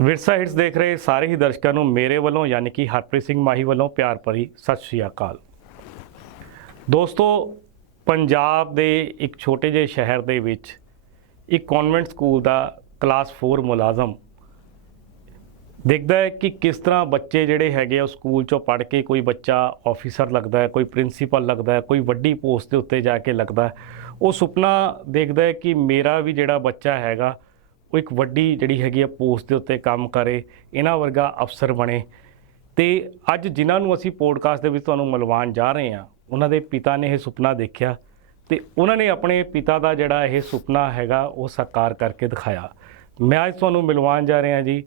ਵਿਰਸਾ ਹਿਟਸ ਦੇਖ ਰਹੇ ਸਾਰੇ ਹੀ ਦਰਸ਼ਕਾਂ ਨੂੰ ਮੇਰੇ ਵੱਲੋਂ ਯਾਨੀ ਕਿ ਹਰਪ੍ਰੀਤ ਸਿੰਘ ਮਾਹੀ ਵੱਲੋਂ ਪਿਆਰ ਭਰੀ ਸਤਿ ਸ਼੍ਰੀ ਅਕਾਲ। ਦੋਸਤੋ, ਪੰਜਾਬ ਦੇ ਇੱਕ ਛੋਟੇ ਜਿਹੇ ਸ਼ਹਿਰ ਦੇ ਵਿੱਚ ਇੱਕ ਕਨਵੈਂਟ ਸਕੂਲ ਦਾ ਕਲਾਸ 4 ਮੁਲਾਜ਼ਮ ਦੇਖਦਾ ਹੈ ਕਿ ਕਿਸ ਤਰ੍ਹਾਂ ਬੱਚੇ ਜਿਹੜੇ ਹੈਗੇ ਆ ਉਹ ਸਕੂਲ ਚੋਂ ਪੜ੍ਹ ਕੇ ਕੋਈ ਬੱਚਾ ਆਫੀਸਰ ਲੱਗਦਾ ਹੈ, ਕੋਈ ਪ੍ਰਿੰਸੀਪਲ ਲੱਗਦਾ ਹੈ, ਕੋਈ ਵੱਡੀ ਪੋਸਟ ਦੇ ਉੱਤੇ ਜਾ ਕੇ ਲੱਗਦਾ ਉਹ ਸੁਪਨਾ ਦੇਖਦਾ ਹੈ ਕਿ ਮੇਰਾ ਵੀ ਜਿਹੜਾ ਬੱਚਾ ਹੈਗਾ ਉਹ ਇੱਕ ਵੱਡੀ ਜਿਹੜੀ ਹੈਗੀ ਆ ਪੋਸਟ ਦੇ ਉੱਤੇ ਕੰਮ ਕਰੇ, ਇਹਨਾਂ ਵਰਗਾ ਅਫਸਰ ਬਣੇ। ਤੇ ਅੱਜ ਜਿਨ੍ਹਾਂ ਨੂੰ ਅਸੀਂ ਪੋਡਕਾਸਟ ਦੇ ਵਿੱਚ ਤੁਹਾਨੂੰ ਮਿਲਵਾਉਣ ਜਾ ਰਹੇ ਹਾਂ, ਉਹਨਾਂ ਦੇ ਪਿਤਾ ਨੇ ਇਹ ਸੁਪਨਾ ਦੇਖਿਆ ਤੇ ਉਹਨਾਂ ਨੇ ਆਪਣੇ ਪਿਤਾ ਦਾ ਜਿਹੜਾ ਇਹ ਸੁਪਨਾ ਹੈਗਾ, ਉਹ ਸਾਕਾਰ ਕਰਕੇ ਦਿਖਾਇਆ। ਮੈਂ ਅੱਜ ਤੁਹਾਨੂੰ ਮਿਲਵਾਉਣ ਜਾ ਰਿਹਾ ਜੀ,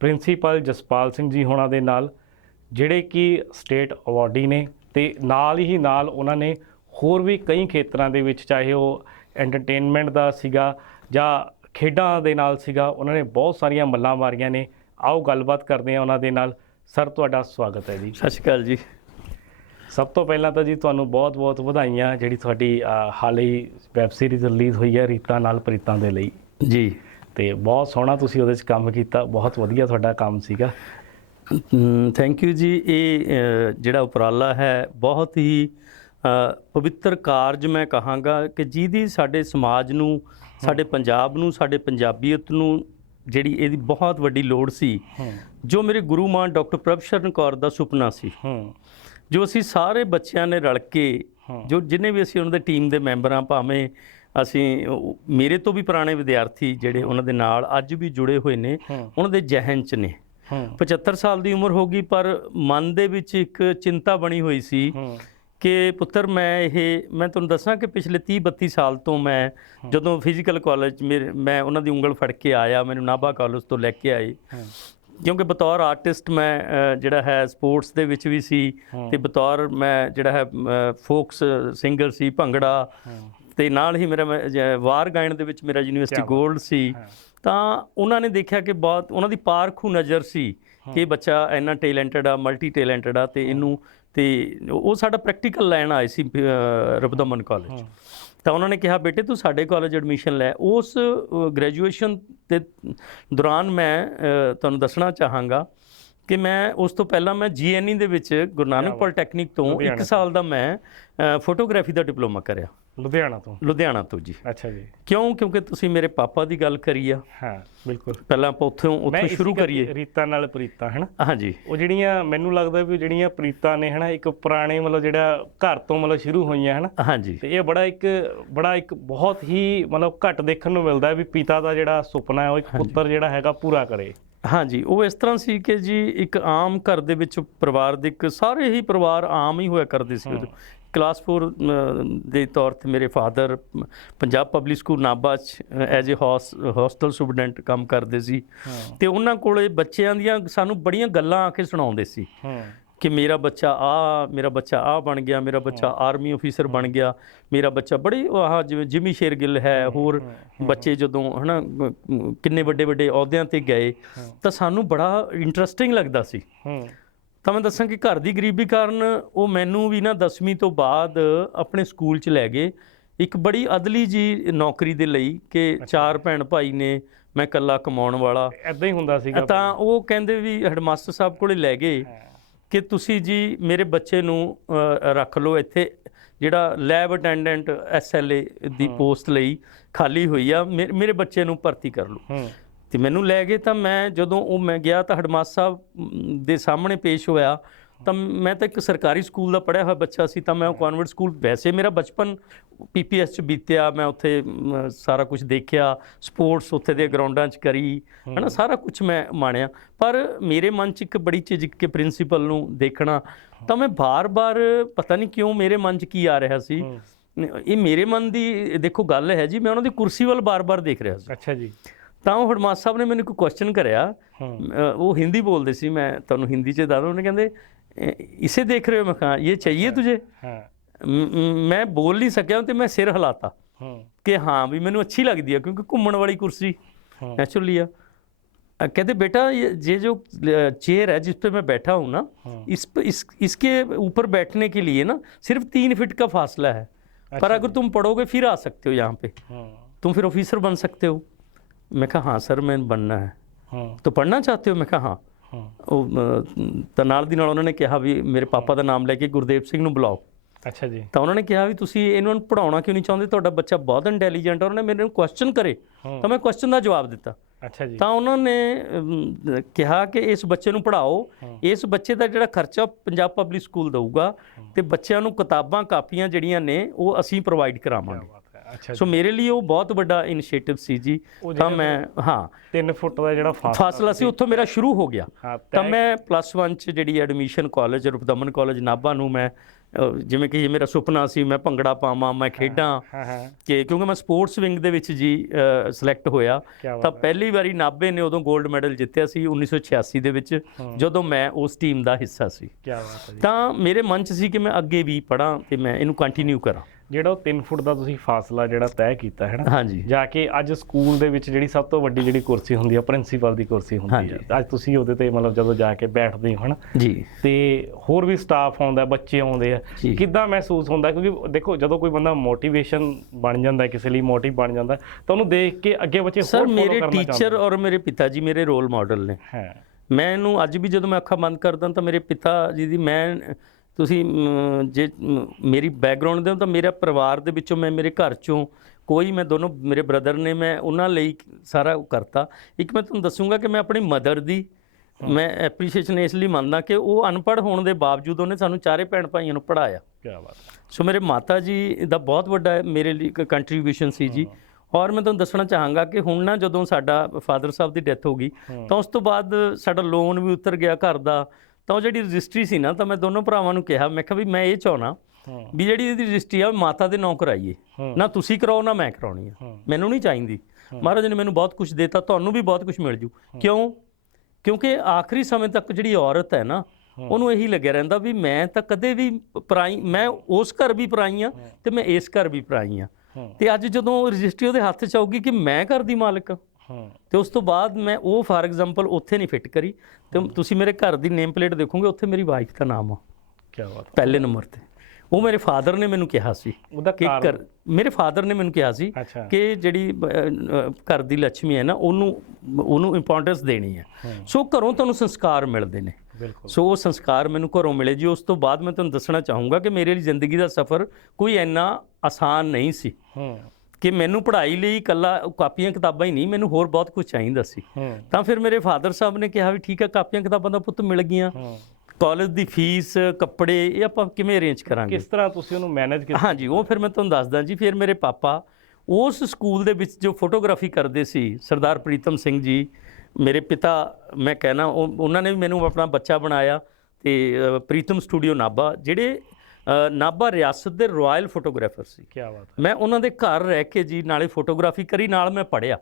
ਪ੍ਰਿੰਸੀਪਲ ਜਸਪਾਲ ਸਿੰਘ ਜੀ ਹੋਣਾ ਦੇ ਨਾਲ, ਜਿਹੜੇ ਕਿ ਸਟੇਟ ਅਵਾਰਡੀ ਨੇ ਤੇ ਨਾਲ ਹੀ ਨਾਲ ਉਹਨਾਂ ਨੇ ਹੋਰ ਵੀ ਕਈ ਖੇਤਰਾਂ ਦੇ ਵਿੱਚ, ਚਾਹੇ ਉਹ ਐਂਟਰਟੇਨਮੈਂਟ ਦਾ ਸੀਗਾ ਜਾਂ ਖੇਡਾਂ ਦੇ ਨਾਲ ਸੀਗਾ ਉਹਨਾਂ ਨੇ ਬਹੁਤ ਸਾਰੀਆਂ ਮੱਲਾਂ ਮਾਰੀਆਂ ਨੇ। ਆਓ ਗੱਲਬਾਤ ਕਰਦੇ ਹਾਂ ਉਹਨਾਂ ਦੇ ਨਾਲ। ਸਰ ਤੁਹਾਡਾ ਸਵਾਗਤ ਹੈ ਜੀ। ਸਤਿ ਸ਼੍ਰੀ ਅਕਾਲ ਜੀ। ਸਭ ਤੋਂ ਪਹਿਲਾਂ ਤਾਂ ਜੀ ਤੁਹਾਨੂੰ ਬਹੁਤ-ਬਹੁਤ ਵਧਾਈਆਂ ਜਿਹੜੀ ਤੁਹਾਡੀ ਹਾਲੇ ਹੀ ਵੈਬ ਸੀਰੀਜ਼ ਰਿਲੀਜ਼ ਹੋਈ ਹੈ ਰੀਤਾਂ ਨਾਲ ਪ੍ਰੀਤਾਂ ਦੇ ਲਈ। ਜੀ। ਤੇ ਬਹੁਤ ਸੋਹਣਾ ਤੁਸੀਂ ਉਹਦੇ 'ਚ ਕੰਮ ਕੀਤਾ ਬਹੁਤ ਵਧੀਆ ਤੁਹਾਡਾ ਕੰਮ ਸੀਗਾ। ਥੈਂਕ ਯੂ ਜੀ। ਇਹ ਜਿਹੜਾ ਉਪਰਾਲਾ ਹੈ ਬਹੁਤ ਹੀ ਪਵਿੱਤਰ ਕਾਰਜ ਮੈਂ ਕਹਾਂਗਾ ਕਿ ਜਿਹਦੀ ਸਾਡੇ ਸਮਾਜ ਨੂੰ ਸਾਡੇ ਪੰਜਾਬ ਨੂੰ ਸਾਡੇ ਪੰਜਾਬੀਅਤ ਨੂੰ ਜਿਹੜੀ ਇਹਦੀ ਬਹੁਤ ਵੱਡੀ ਲੋੜ ਸੀ ਜੋ ਮੇਰੇ ਗੁਰੂ ਮਾਨ ਡਾਕਟਰ ਪ੍ਰਭਸ਼ਰਨ ਕੌਰ ਦਾ ਸੁਪਨਾ ਸੀ। ਜੋ ਅਸੀਂ ਸਾਰੇ ਬੱਚਿਆਂ ਨੇ ਰਲ ਕੇ। ਜੋ ਜਿੰਨੇ ਵੀ ਅਸੀਂ ਉਹਨਾਂ ਦੇ ਟੀਮ ਦੇ ਮੈਂਬਰ ਹਾਂ ਭਾਵੇਂ ਅਸੀਂ ਮੇਰੇ ਤੋਂ ਵੀ ਪੁਰਾਣੇ ਵਿਦਿਆਰਥੀ ਜਿਹੜੇ ਉਹਨਾਂ ਦੇ ਨਾਲ ਅੱਜ ਵੀ ਜੁੜੇ ਹੋਏ ਨੇ। ਉਹਨਾਂ ਦੇ ਜਹਨ ਚ ਨੇ। ਹੂੰ। 75 ਸਾਲ ਦੀ ਉਮਰ ਹੋ ਗਈ ਪਰ ਮਨ ਦੇ ਵਿੱਚ ਇੱਕ ਚਿੰਤਾ ਬਣੀ ਹੋਈ ਸੀ ਕਿ ਪੁੱਤਰ ਮੈਂ ਇਹ ਮੈਂ ਤੁਹਾਨੂੰ ਦੱਸਾਂ ਕਿ ਪਿਛਲੇ 30 32 ਸਾਲ ਤੋਂ ਮੈਂ ਜਦੋਂ ਫਿਜ਼ੀਕਲ ਕਾਲਜ ਮੈਂ ਉਹਨਾਂ ਦੀ ਉਂਗਲ ਫੜ ਕੇ ਆਇਆ ਮੈਨੂੰ ਨਾਭਾ ਕਾਲਜ ਤੋਂ ਲੈ ਕੇ ਆਏ। ਕਿਉਂਕਿ ਬਤੌਰ ਆਰਟਿਸਟ ਮੈਂ ਜਿਹੜਾ ਹੈ ਸਪੋਰਟਸ ਦੇ ਵਿੱਚ ਵੀ ਸੀ ਤੇ ਬਤੌਰ ਮੈਂ ਜਿਹੜਾ ਹੈ ਫੋਕਸ ਸਿੰਗਰ ਸੀ ਭੰਗੜਾ। ਤੇ ਨਾਲ ਹੀ ਮੇਰਾ ਵਾਰ ਗਾਇਨ ਦੇ ਵਿੱਚ ਮੇਰਾ ਯੂਨੀਵਰਸਿਟੀ 골ਡ ਸੀ। ਤਾਂ ਉਹਨਾਂ ਨੇ ਦੇਖਿਆ ਕਿ ਬਹੁਤ ਉਹਨਾਂ ਦੀ ਪਾਰਖੂ ਨਜ਼ਰ ਸੀ ਕਿ ਬੱਚਾ ਇੰਨਾ ਟੈਲੈਂਟਡ ਆ ਮਲਟੀ ਟੈਲੈਂਟਡ ਆ ਤੇ ਇਹਨੂੰ ਤੇ ਉਹ ਸਾਡਾ ਪ੍ਰੈਕਟੀਕਲ ਲੈਣ ਆਏ ਸੀ ਰਬਦਮਨ ਕਾਲਜ ਤਾਂ ਉਹਨਾਂ ਨੇ ਕਿਹਾ ਬੇਟੇ ਤੂੰ ਸਾਡੇ ਕਾਲਜ ਐਡਮਿਸ਼ਨ ਲੈ। ਉਸ ਗ੍ਰੈਜੂਏਸ਼ਨ ਦੇ ਦੌਰਾਨ ਮੈਂ ਤੁਹਾਨੂੰ ਦੱਸਣਾ ਚਾਹਾਂਗਾ ਕਿ ਮੈਂ ਉਸ ਤੋਂ ਪਹਿਲਾਂ ਮੈਂ ਜੀਐਨਈ ਦੇ ਵਿੱਚ ਗੁਰੂ ਨਾਨਕ ਪੋਲੀਟੈਕਨਿਕ ਤੋਂ ਇੱਕ ਸਾਲ ਦਾ ਮੈਂ ਫੋਟੋਗ੍ਰਾਫੀ ਦਾ ਡਿਪਲੋਮਾ ਕਰਿਆ। ਲੁਧਿਆਣਾ ਤੋਂ। ਲੁਧਿਆਣਾ ਤੋਂ ਜੀ। ਅੱਛਾ ਜੀ। ਕਿਉਂ? ਕਿਉਂਕਿ ਤੁਸੀਂ ਮੇਰੇ ਪਾਪਾ ਦੀ ਗੱਲ ਕਰੀ ਆ। ਹਾਂ ਬਿਲਕੁਲ। ਪਹਿਲਾਂ ਆਪਾਂ ਉੱਥੋਂ ਉੱਥੋਂ ਸ਼ੁਰੂ ਕਰੀਏ। ਰੀਤਾਂ ਨਾਲ ਪ੍ਰੀਤਾਂ ਹੈ ਨਾ ਹਾਂਜੀ। ਉਹ ਜਿਹੜੀਆਂ ਮੈਨੂੰ ਲੱਗਦਾ ਵੀ ਜਿਹੜੀਆਂ ਪ੍ਰੀਤਾਂ ਨੇ ਹਨਾ ਇੱਕ ਪੁਰਾਣੇ ਮਤਲਬ ਜਿਹੜਾ ਘਰ ਤੋਂ ਮਤਲਬ ਸ਼ੁਰੂ ਹੋਈਆਂ ਹਨਾ? ਹਾਂਜੀ। ਤੇ ਇਹ ਬੜਾ ਇੱਕ ਬੜਾ ਇੱਕ ਬਹੁਤ ਹੀ ਮਤਲਬ ਘੱਟ ਦੇਖਣ ਨੂੰ ਮਿਲਦਾ ਵੀ ਪਿਤਾ ਦਾ ਜਿਹੜਾ ਸੁਪਨਾ ਹੈ ਉਹ ਇੱਕ ਪੁੱਤਰ ਜਿਹੜਾ ਹੈਗਾ ਪੂਰਾ ਕਰੇ। ਹਾਂਜੀ ਉਹ ਇਸ ਤਰ੍ਹਾਂ ਸੀ ਕਿ ਜੀ ਇੱਕ ਆਮ ਘਰ ਦੇ ਵਿੱਚ ਪਰਿਵਾਰ ਦੇ ਇੱਕ ਸਾਰੇ ਹੀ ਪਰਿਵਾਰ ਆਮ ਹੀ ਹੋਇਆ ਕਰਦੇ ਸੀ ਉਦੋਂ। ਕਲਾਸ 4 ਦੇ ਤੌਰ ਤੇ ਮੇਰੇ father Punjab Public School Nabha ਚ ਐਜ਼ ਅ ਹੋਸਟਲ ਸਟੂਡੈਂਟ ਕੰਮ ਕਰਦੇ ਸੀ। ਤੇ ਉਹਨਾਂ ਕੋਲੇ ਬੱਚਿਆਂ ਦੀਆਂ ਸਾਨੂੰ ਬੜੀਆਂ ਗੱਲਾਂ ਆ ਕੇ ਸੁਣਾਉਂਦੇ ਸੀ। ਹੂੰ। ਕਿ ਮੇਰਾ ਬੱਚਾ ਆ ਮੇਰਾ ਬੱਚਾ ਆ ਬਣ ਗਿਆ ਮੇਰਾ ਬੱਚਾ ਆਰਮੀ ਅਫੀਸਰ ਬਣ ਗਿਆ ਮੇਰਾ ਬੱਚਾ ਬੜੀ ਆਹ ਜਿਵੇਂ ਜਿਮੀ ਸ਼ੇਰਗਿੱਲ ਹੈ ਹੋਰ ਬੱਚੇ ਜਦੋਂ ਹਨਾ ਕਿੰਨੇ ਵੱਡੇ ਵੱਡੇ ਅਹੁਦਿਆਂ ਤੇ ਗਏ ਤਾਂ ਸਾਨੂੰ ਬੜਾ ਇੰਟਰਸਟਿੰਗ ਲੱਗਦਾ ਸੀ। ਤਾਂ ਮੈਂ ਦੱਸਾਂ ਕਿ ਘਰ ਦੀ ਗਰੀਬੀ ਕਾਰਨ ਉਹ ਮੈਨੂੰ ਵੀ ਨਾ 10ਵੀਂ ਤੋਂ ਬਾਅਦ ਆਪਣੇ ਸਕੂਲ 'ਚ ਲੈ ਗਏ। ਇੱਕ ਬੜੀ ਅਦਲੀ ਜੀ ਨੌਕਰੀ ਦੇ ਲਈ ਕਿ ਚਾਰ ਭੈਣ ਭਾਈ ਨੇ ਮੈਂ ਇਕੱਲਾ ਕਮਾਉਣ ਵਾਲਾ। ਐਦਾਂ ਹੀ ਹੁੰਦਾ ਸੀਗਾ ਤਾਂ ਉਹ ਕਹਿੰਦੇ ਵੀ ਹੈਡਮਾਸਟਰ ਸਾਹਿਬ ਕੋਲੇ ਲੈ ਗਏ। ਕਿ ਤੁਸੀਂ ਜੀ ਮੇਰੇ ਬੱਚੇ ਨੂੰ ਰੱਖ ਲਓ ਇੱਥੇ ਜਿਹੜਾ ਲੈਬ ਅਟੈਂਡੈਂਟ ਐਸਐਲਏ ਦੀ ਪੋਸਟ ਲਈ ਖਾਲੀ ਹੋਈ ਆ ਮੇਰੇ ਬੱਚੇ ਨੂੰ ਭਰਤੀ ਕਰ ਲਓ। ਤੇ ਮੈਨੂੰ ਲੈ ਗਏ ਤਾਂ ਮੈਂ ਜਦੋਂ ਉਹ ਮੈਂ ਗਿਆ ਤਾਂ ਹੈਡਮਾਸਟਰ ਸਾਹਿਬ ਦੇ ਸਾਹਮਣੇ ਪੇਸ਼ ਹੋਇਆ ਤਾਂ ਮੈਂ ਤਾਂ ਇੱਕ ਸਰਕਾਰੀ ਸਕੂਲ ਦਾ ਪੜ੍ਹਿਆ ਹੋਇਆ ਬੱਚਾ ਸੀ ਤਾਂ ਮੈਂ ਉਹ ਕਨਵੈਂਟ ਸਕੂਲ ਵੈਸੇ ਮੇਰਾ ਬਚਪਨ ਪੀਪੀਐਸ ਚ ਬੀਤਿਆ ਮੈਂ ਉੱਥੇ ਸਾਰਾ ਕੁਝ ਦੇਖਿਆ ਸਪੋਰਟਸ ਉੱਥੇ ਦੇ ਗਰਾਊਂਡਾਂ 'ਚ ਕਰੀ ਹਨਾ ਸਾਰਾ ਕੁਝ ਮੈਂ ਮਾਣਿਆ। ਪਰ ਮੇਰੇ ਮਨ 'ਚ ਇੱਕ ਬੜੀ ਝਿਜਕ ਕੇ ਪ੍ਰਿੰਸੀਪਲ ਨੂੰ ਦੇਖਣਾ ਤਾਂ ਮੈਂ ਬਾਰ-ਬਾਰ ਪਤਾ ਨਹੀਂ ਕਿਉਂ ਮੇਰੇ ਮਨ 'ਚ ਕੀ ਆ ਰਿਹਾ ਸੀ। ਇਹ ਮੇਰੇ ਮਨ ਦੀ ਦੇਖੋ ਗੱਲ ਹੈ ਜੀ ਮੈਂ ਉਹਨਾਂ ਦੀ ਕੁਰਸੀ ਵੱਲ ਬਾਰ-ਬਾਰ ਦੇਖ ਰਿਹਾ ਸੀ। ਅੱਛਾ ਜੀ। ਤਾਂ ਉਹ ਹੈਡਮਾਸਟਰ ਸਾਹਿਬ ਨੇ ਮੈਨੂੰ ਕੋਈ ਕੁਐਸਚਨ ਕਰਿਆ ਉਹ ਹਿੰਦੀ ਬੋਲਦੇ ਸੀ ਮੈਂ ਤੁਹਾਨੂੰ ਹਿੰਦੀ 'ਚ ਦੱਸਦਾ ਉਹਨੇ ਕਹਿੰਦੇ इसे देख रहे हो मैं कहा ये चाहिए हाँ, तुझे? हाँ। मैं बोल नहीं सकिया तो मैं सिर हिलाता। हाँ। कि हाँ भी मैंने अच्छी लगती है क्योंकि घूमण वाली कुर्सी नेचुरल है कहते बेटा ये जो चेयर है जिस पे मैं बैठा हूँ ना इस पे इस इसके ऊपर बैठने के लिए ना सिर्फ़ तीन फिट का फासला है। अच्छा। पर अगर तुम पढ़ोगे फिर आ सकते हो यहाँ पे। तुम फिर ऑफिसर बन सकते हो। मैं कहा हाँ सर मैं बनना है। तो पढ़ना चाहते हो? मैं कहा हाँ। ਉਹ ਤਾਂ ਨਾਲ ਦੀ ਨਾਲ ਉਹਨਾਂ ਨੇ ਕਿਹਾ ਵੀ ਮੇਰੇ ਪਾਪਾ ਦਾ ਨਾਮ ਲੈ ਕੇ ਗੁਰਦੇਵ ਸਿੰਘ ਨੂੰ ਬੁਲਾਓ। ਅੱਛਾ ਜੀ। ਤਾਂ ਉਹਨਾਂ ਨੇ ਕਿਹਾ ਵੀ ਤੁਸੀਂ ਇਹਨਾਂ ਨੂੰ ਪੜਾਉਣਾ ਕਿਉਂ ਨਹੀਂ ਚਾਹੁੰਦੇ? ਤੁਹਾਡਾ ਬੱਚਾ ਬਹੁਤ ਇੰਟੈਲੀਜੈਂਟ ਹੈ ਉਹਨਾਂ ਨੇ ਮੈਨੂੰ ਕੁਐਸਚਨ ਕਰੇ। ਤਾਂ ਮੈਂ ਕੁਐਸਚਨ ਦਾ ਜਵਾਬ ਦਿੱਤਾ। ਅੱਛਾ ਜੀ। ਤਾਂ ਉਹਨਾਂ ਨੇ ਕਿਹਾ ਕਿ ਇਸ ਬੱਚੇ ਨੂੰ ਪੜਾਓ ਇਸ ਬੱਚੇ ਦਾ ਜਿਹੜਾ ਖਰਚਾ ਪੰਜਾਬ ਪਬਲਿਕ ਸਕੂਲ ਦਊਗਾ ਤੇ ਬੱਚਿਆਂ ਨੂੰ ਕਿਤਾਬਾਂ ਕਾਪੀਆਂ ਜਿਹੜੀਆਂ ਨੇ ਉਹ ਅਸੀਂ ਪ੍ਰੋਵਾਈਡ ਕਰਾਵਾਂਗੇ। ਸੋ ਮੇਰੇ ਲਈ ਉਹ ਬਹੁਤ ਵੱਡਾ ਇਨੀਸ਼ੀਏਟਿਵ ਸੀ ਜੀ। ਤਾਂ ਮੈਂ ਹਾਂ। 3 ਫੁੱਟ ਦਾ ਜਿਹੜਾ ਫਾਸਲਾ ਸੀ ਉੱਥੋਂ ਮੇਰਾ ਸ਼ੁਰੂ ਹੋ ਗਿਆ। ਤਾਂ ਮੈਂ ਪਲੱਸ 1 ਚ ਜਿਹੜੀ admission college Ripudaman college Nabha ਨੂੰ ਮੈਂ ਜਿਵੇਂ ਕਿ ਇਹ ਮੇਰਾ ਸੁਪਨਾ ਸੀ ਮੈਂ ਭੰਗੜਾ ਪਾਵਾਂ ਮੈਂ ਖੇਡਾਂ ਕਿ ਕਿਉਂਕਿ ਮੈਂ ਸਪੋਰਟਸ ਵਿੰਗ ਦੇ ਵਿੱਚ ਜੀ ਸਿਲੈਕਟ ਹੋਇਆ। ਤਾਂ ਪਹਿਲੀ ਵਾਰੀ ਨਾਭੇ ਨੇ ਉਦੋਂ 골ਡ ਮੈਡਲ ਜਿੱਤਿਆ ਸੀ 1986 ਦੇ ਵਿੱਚ ਜਦੋਂ ਮੈਂ ਉਸ ਟੀਮ ਦਾ ਹਿੱਸਾ ਸੀ। ਕੀ ਬਾਤ ਹੈ ਜੀ। ਤਾਂ ਮੇਰੇ ਮਨ 'ਚ ਸੀ ਕਿ ਮੈਂ ਅੱਗੇ ਵੀ ਪੜਾਂ ਤੇ ਮੈਂ ਇਹਨੂੰ ਕੰਟੀਨਿਊ ਕਰਾਂ। ਜਿਹੜਾ ਉਹ 3 ਫੁੱਟ ਦਾ ਤੁਸੀਂ ਫਾਸਲਾ ਜਿਹੜਾ ਤੈਅ ਕੀਤਾ ਹੈ ਨਾ? ਹਾਂਜੀ। ਜਾ ਕੇ ਅੱਜ ਸਕੂਲ ਦੇ ਵਿੱਚ ਜਿਹੜੀ ਸਭ ਤੋਂ ਵੱਡੀ ਜਿਹੜੀ ਕੁਰਸੀ ਹੁੰਦੀ ਹੈ ਪ੍ਰਿੰਸੀਪਲ ਦੀ ਕੁਰਸੀ ਹੁੰਦੀ। ਹੈ ਅੱਜ ਤੁਸੀਂ ਉਹਦੇ ਤੇ ਮਤਲਬ ਜਦੋਂ ਜਾ ਕੇ ਬੈਠਦੇ ਹੋ ਹਨਾ ਜੀ। ਤੇ ਹੋਰ ਵੀ ਸਟਾਫ ਆਉਂਦਾ ਬੱਚੇ ਆਉਂਦੇ ਆ। ਕਿੱਦਾਂ ਮਹਿਸੂਸ ਹੁੰਦਾ? ਕਿਉਂਕਿ ਦੇਖੋ ਜਦੋਂ ਕੋਈ ਬੰਦਾ ਮੋਟੀਵੇਸ਼ਨ ਬਣ ਜਾਂਦਾ ਕਿਸੇ ਲਈ ਮੋਟਿਵ ਬਣ ਜਾਂਦਾ ਤਾਂ ਉਹਨੂੰ ਦੇਖ ਕੇ ਅੱਗੇ ਬੱਚੇ ਹੋਰ ਸਰ ਮੇਰੇ ਟੀਚਰ ਔਰ ਮੇਰੇ ਪਿਤਾ ਜੀ ਮੇਰੇ ਰੋਲ ਮਾਡਲ ਨੇ। ਹੈ। ਮੈਂ ਇਹਨੂੰ ਅੱਜ ਵੀ ਜਦੋਂ ਮੈਂ ਅੱਖਾਂ ਬੰਦ ਕਰਦਾ ਤਾਂ ਮੇਰੇ ਪਿਤਾ ਜੀ ਦੀ ਮੈਂ ਤੁਸੀਂ ਜੇ ਮੇਰੀ ਬੈਕਗ੍ਰਾਉਂਡ ਦੇ ਹੋ ਤਾਂ ਮੇਰਾ ਪਰਿਵਾਰ ਦੇ ਵਿੱਚੋਂ ਮੈਂ ਮੇਰੇ ਘਰ ਚੋਂ ਕੋਈ ਮੈਂ ਦੋਨੋਂ ਮੇਰੇ ਬ੍ਰਦਰ ਨੇ ਮੈਂ ਉਹਨਾਂ ਲਈ ਸਾਰਾ ਉਹ ਕਰਤਾ। ਇੱਕ ਮੈਂ ਤੁਹਾਨੂੰ ਦੱਸੂਗਾ ਕਿ ਮੈਂ ਆਪਣੀ ਮਦਰ ਦੀ ਮੈਂ ਐਪਰੀਸ਼ੀਏਸ਼ਨ ਇਸ ਲਈ ਮੰਨਦਾ ਕਿ ਉਹ ਅਨਪੜ੍ਹ ਹੋਣ ਦੇ ਬਾਵਜੂਦ ਉਹਨੇ ਸਾਨੂੰ ਚਾਰੇ ਭੈਣ ਭਾਈਆਂ ਨੂੰ ਪੜਾਇਆ ਕੀ ਬਾਤ ਸੋ ਮੇਰੇ ਮਾਤਾ ਜੀ ਦਾ ਬਹੁਤ ਵੱਡਾ ਮੇਰੇ ਲਈ ਕੰਟਰੀਬਿਊਸ਼ਨ ਸੀ ਜੀ। ਔਰ ਮੈਂ ਤੁਹਾਨੂੰ ਦੱਸਣਾ ਚਾਹਾਂਗਾ ਕਿ ਹੁਣ ਨਾ ਜਦੋਂ ਸਾਡਾ ਫਾਦਰ ਸਾਹਿਬ ਦੀ ਡੈਥ ਹੋ ਗਈ ਤਾਂ ਉਸ ਤੋਂ ਬਾਅਦ ਸਾਡਾ ਲੋਨ ਵੀ ਉਤਰ ਗਿਆ ਘਰ ਦਾ। ਤਾਂ ਉਹ ਜਿਹੜੀ ਰਜਿਸਟਰੀ ਸੀ ਨਾ ਤਾਂ ਮੈਂ ਦੋਨੋਂ ਭਰਾਵਾਂ ਨੂੰ ਕਿਹਾ ਮੈਂ ਕਿਹਾ ਵੀ ਮੈਂ ਇਹ ਚਾਹਣਾ ਵੀ ਜਿਹੜੀ ਇਹਦੀ ਰਜਿਸਟਰੀ ਆ ਉਹ ਮਾਤਾ ਦੇ ਨਾਂ ਕਰਾਈਏ। ਨਾ ਤੁਸੀਂ ਕਰਾਓ ਨਾ ਮੈਂ ਕਰਾਉਣੀ ਆ। ਮੈਨੂੰ ਨਹੀਂ ਚਾਹੀਦੀ। ਮਹਾਰਾਜ ਨੇ ਮੈਨੂੰ ਬਹੁਤ ਕੁਝ ਦਿੱਤਾ ਤੁਹਾਨੂੰ ਵੀ ਬਹੁਤ ਕੁਝ ਮਿਲ ਜੂ। ਕਿਉਂ? ਕਿਉਂਕਿ ਆਖਰੀ ਸਮੇਂ ਤੱਕ ਜਿਹੜੀ ਔਰਤ ਹੈ ਨਾ ਉਹਨੂੰ ਇਹੀ ਲੱਗਿਆ ਰਹਿੰਦਾ ਵੀ ਮੈਂ ਤਾਂ ਕਦੇ ਵੀ ਪਰਾਈ ਮੈਂ ਉਸ ਘਰ ਵੀ ਪਰਾਈ ਆ ਤੇ ਮੈਂ ਇਸ ਘਰ ਵੀ ਪਰਾਈ ਆ। ਤੇ ਅੱਜ ਜਦੋਂ ਰਜਿਸਟਰੀ ਉਹਦੇ ਹੱਥ 'ਚ ਆਊਗੀ ਕਿ ਮੈਂ ਘਰ ਦੀ ਮਾਲਕ ਹਾਂ ਹੂੰ। ਤੇ ਉਸ ਤੋਂ ਬਾਅਦ ਮੈਂ ਉਹ ਫਾਰ ਐਗਜ਼ਾਮਪਲ ਉੱਥੇ ਨਹੀਂ ਫਿੱਟ ਕਰੀ। ਤੇ ਤੁਸੀਂ ਮੇਰੇ ਘਰ ਦੀ ਨੇਮ ਪਲੇਟ ਦੇਖੋਗੇ ਉੱਥੇ ਮੇਰੀ ਵਾਈਫ ਦਾ ਨਾਮ ਆ। ਕੀ ਬਾਤ। ਹੈ। ਪਹਿਲੇ ਨੰਬਰ ਤੇ। ਉਹ ਮੇਰੇ ਫਾਦਰ ਨੇ ਮੈਨੂੰ ਕਿਹਾ ਸੀ ਉਹਦਾ ਕਿ ਕਾਰਨ? ਕਰ ਮੇਰੇ ਫਾਦਰ ਨੇ ਮੈਨੂੰ ਕਿਹਾ ਸੀ ਕਿ ਜਿਹੜੀ ਘਰ ਦੀ ਲక్ష్ਮੀ ਹੈ ਨਾ ਉਹਨੂੰ ਉਹਨੂੰ ਇੰਪੋਰਟੈਂਸ ਦੇਣੀ ਹੈ। ਸੋ ਘਰੋਂ ਤੁਹਾਨੂੰ ਸੰਸਕਾਰ ਮਿਲਦੇ ਨੇ। ਬਿਲਕੁਲ। ਸੋ ਉਹ ਸੰਸਕਾਰ ਮੈਨੂੰ ਘਰੋਂ ਮਿਲੇ ਜੀ। ਉਸ ਤੋਂ ਬਾਅਦ ਮੈਂ ਤੁਹਾਨੂੰ ਦੱਸਣਾ ਚਾਹੂੰਗਾ ਕਿ ਮੇਰੇ ਲਈ ਜ਼ਿੰਦਗੀ ਦਾ ਸਫ਼ਰ ਕੋਈ ਇੰਨਾ ਆਸਾਨ ਨਹੀਂ ਸੀ। ਹੂੰ। ਕਿ ਮੈਨੂੰ ਪੜ੍ਹਾਈ ਲਈ ਇਕੱਲਾ ਕਾਪੀਆਂ ਕਿਤਾਬਾਂ ਹੀ ਨਹੀਂ ਮੈਨੂੰ ਹੋਰ ਬਹੁਤ ਕੁਝ ਚਾਹੀਦਾ ਸੀ। ਤਾਂ ਫਿਰ ਮੇਰੇ ਫਾਦਰ ਸਾਹਿਬ ਨੇ ਕਿਹਾ ਵੀ ਠੀਕ ਹੈ ਕਾਪੀਆਂ ਕਿਤਾਬਾਂ ਦਾ ਪੁੱਤ ਮਿਲ ਗਈਆਂ। ਕਾਲਜ ਦੀ ਫੀਸ ਕੱਪੜੇ ਇਹ ਆਪਾਂ ਕਿਵੇਂ ਅਰੇਂਜ ਕਰਾਂਗੇ? ਕਿਸ ਤਰ੍ਹਾਂ ਤੁਸੀਂ ਉਹਨੂੰ ਮੈਨੇਜ ਕੀਤਾ? ਹਾਂਜੀ ਉਹ ਫਿਰ ਮੈਂ ਤੁਹਾਨੂੰ ਦੱਸਦਾ ਜੀ ਫਿਰ ਮੇਰੇ ਪਾਪਾ ਉਸ ਸਕੂਲ ਦੇ ਵਿੱਚ ਜੋ ਫੋਟੋਗ੍ਰਾਫੀ ਕਰਦੇ ਸੀ ਸਰਦਾਰ ਪ੍ਰੀਤਮ ਸਿੰਘ ਜੀ ਮੇਰੇ ਪਿਤਾ ਮੈਂ ਕਹਿਣਾ ਉਹ ਉਹਨਾਂ ਨੇ ਵੀ ਮੈਨੂੰ ਆਪਣਾ ਬੱਚਾ ਬਣਾਇਆ ਤੇ ਪ੍ਰੀਤਮ ਸਟੂਡੀਓ ਨਾਭਾ ਜਿਹੜੇ ਨਾਭਾ ਰਿਆਸਤ ਦੇ ਰਾਇਲ ਫੋਟੋਗ੍ਰਾਫਰ ਸੀ। ਕੀ ਬਾਤ ਹੈ। ਮੈਂ ਉਹਨਾਂ ਦੇ ਘਰ ਰਹਿ ਕੇ ਜੀ ਨਾਲੇ ਫੋਟੋਗ੍ਰਾਫੀ ਕਰੀ ਨਾਲ ਮੈਂ ਪੜਿਆ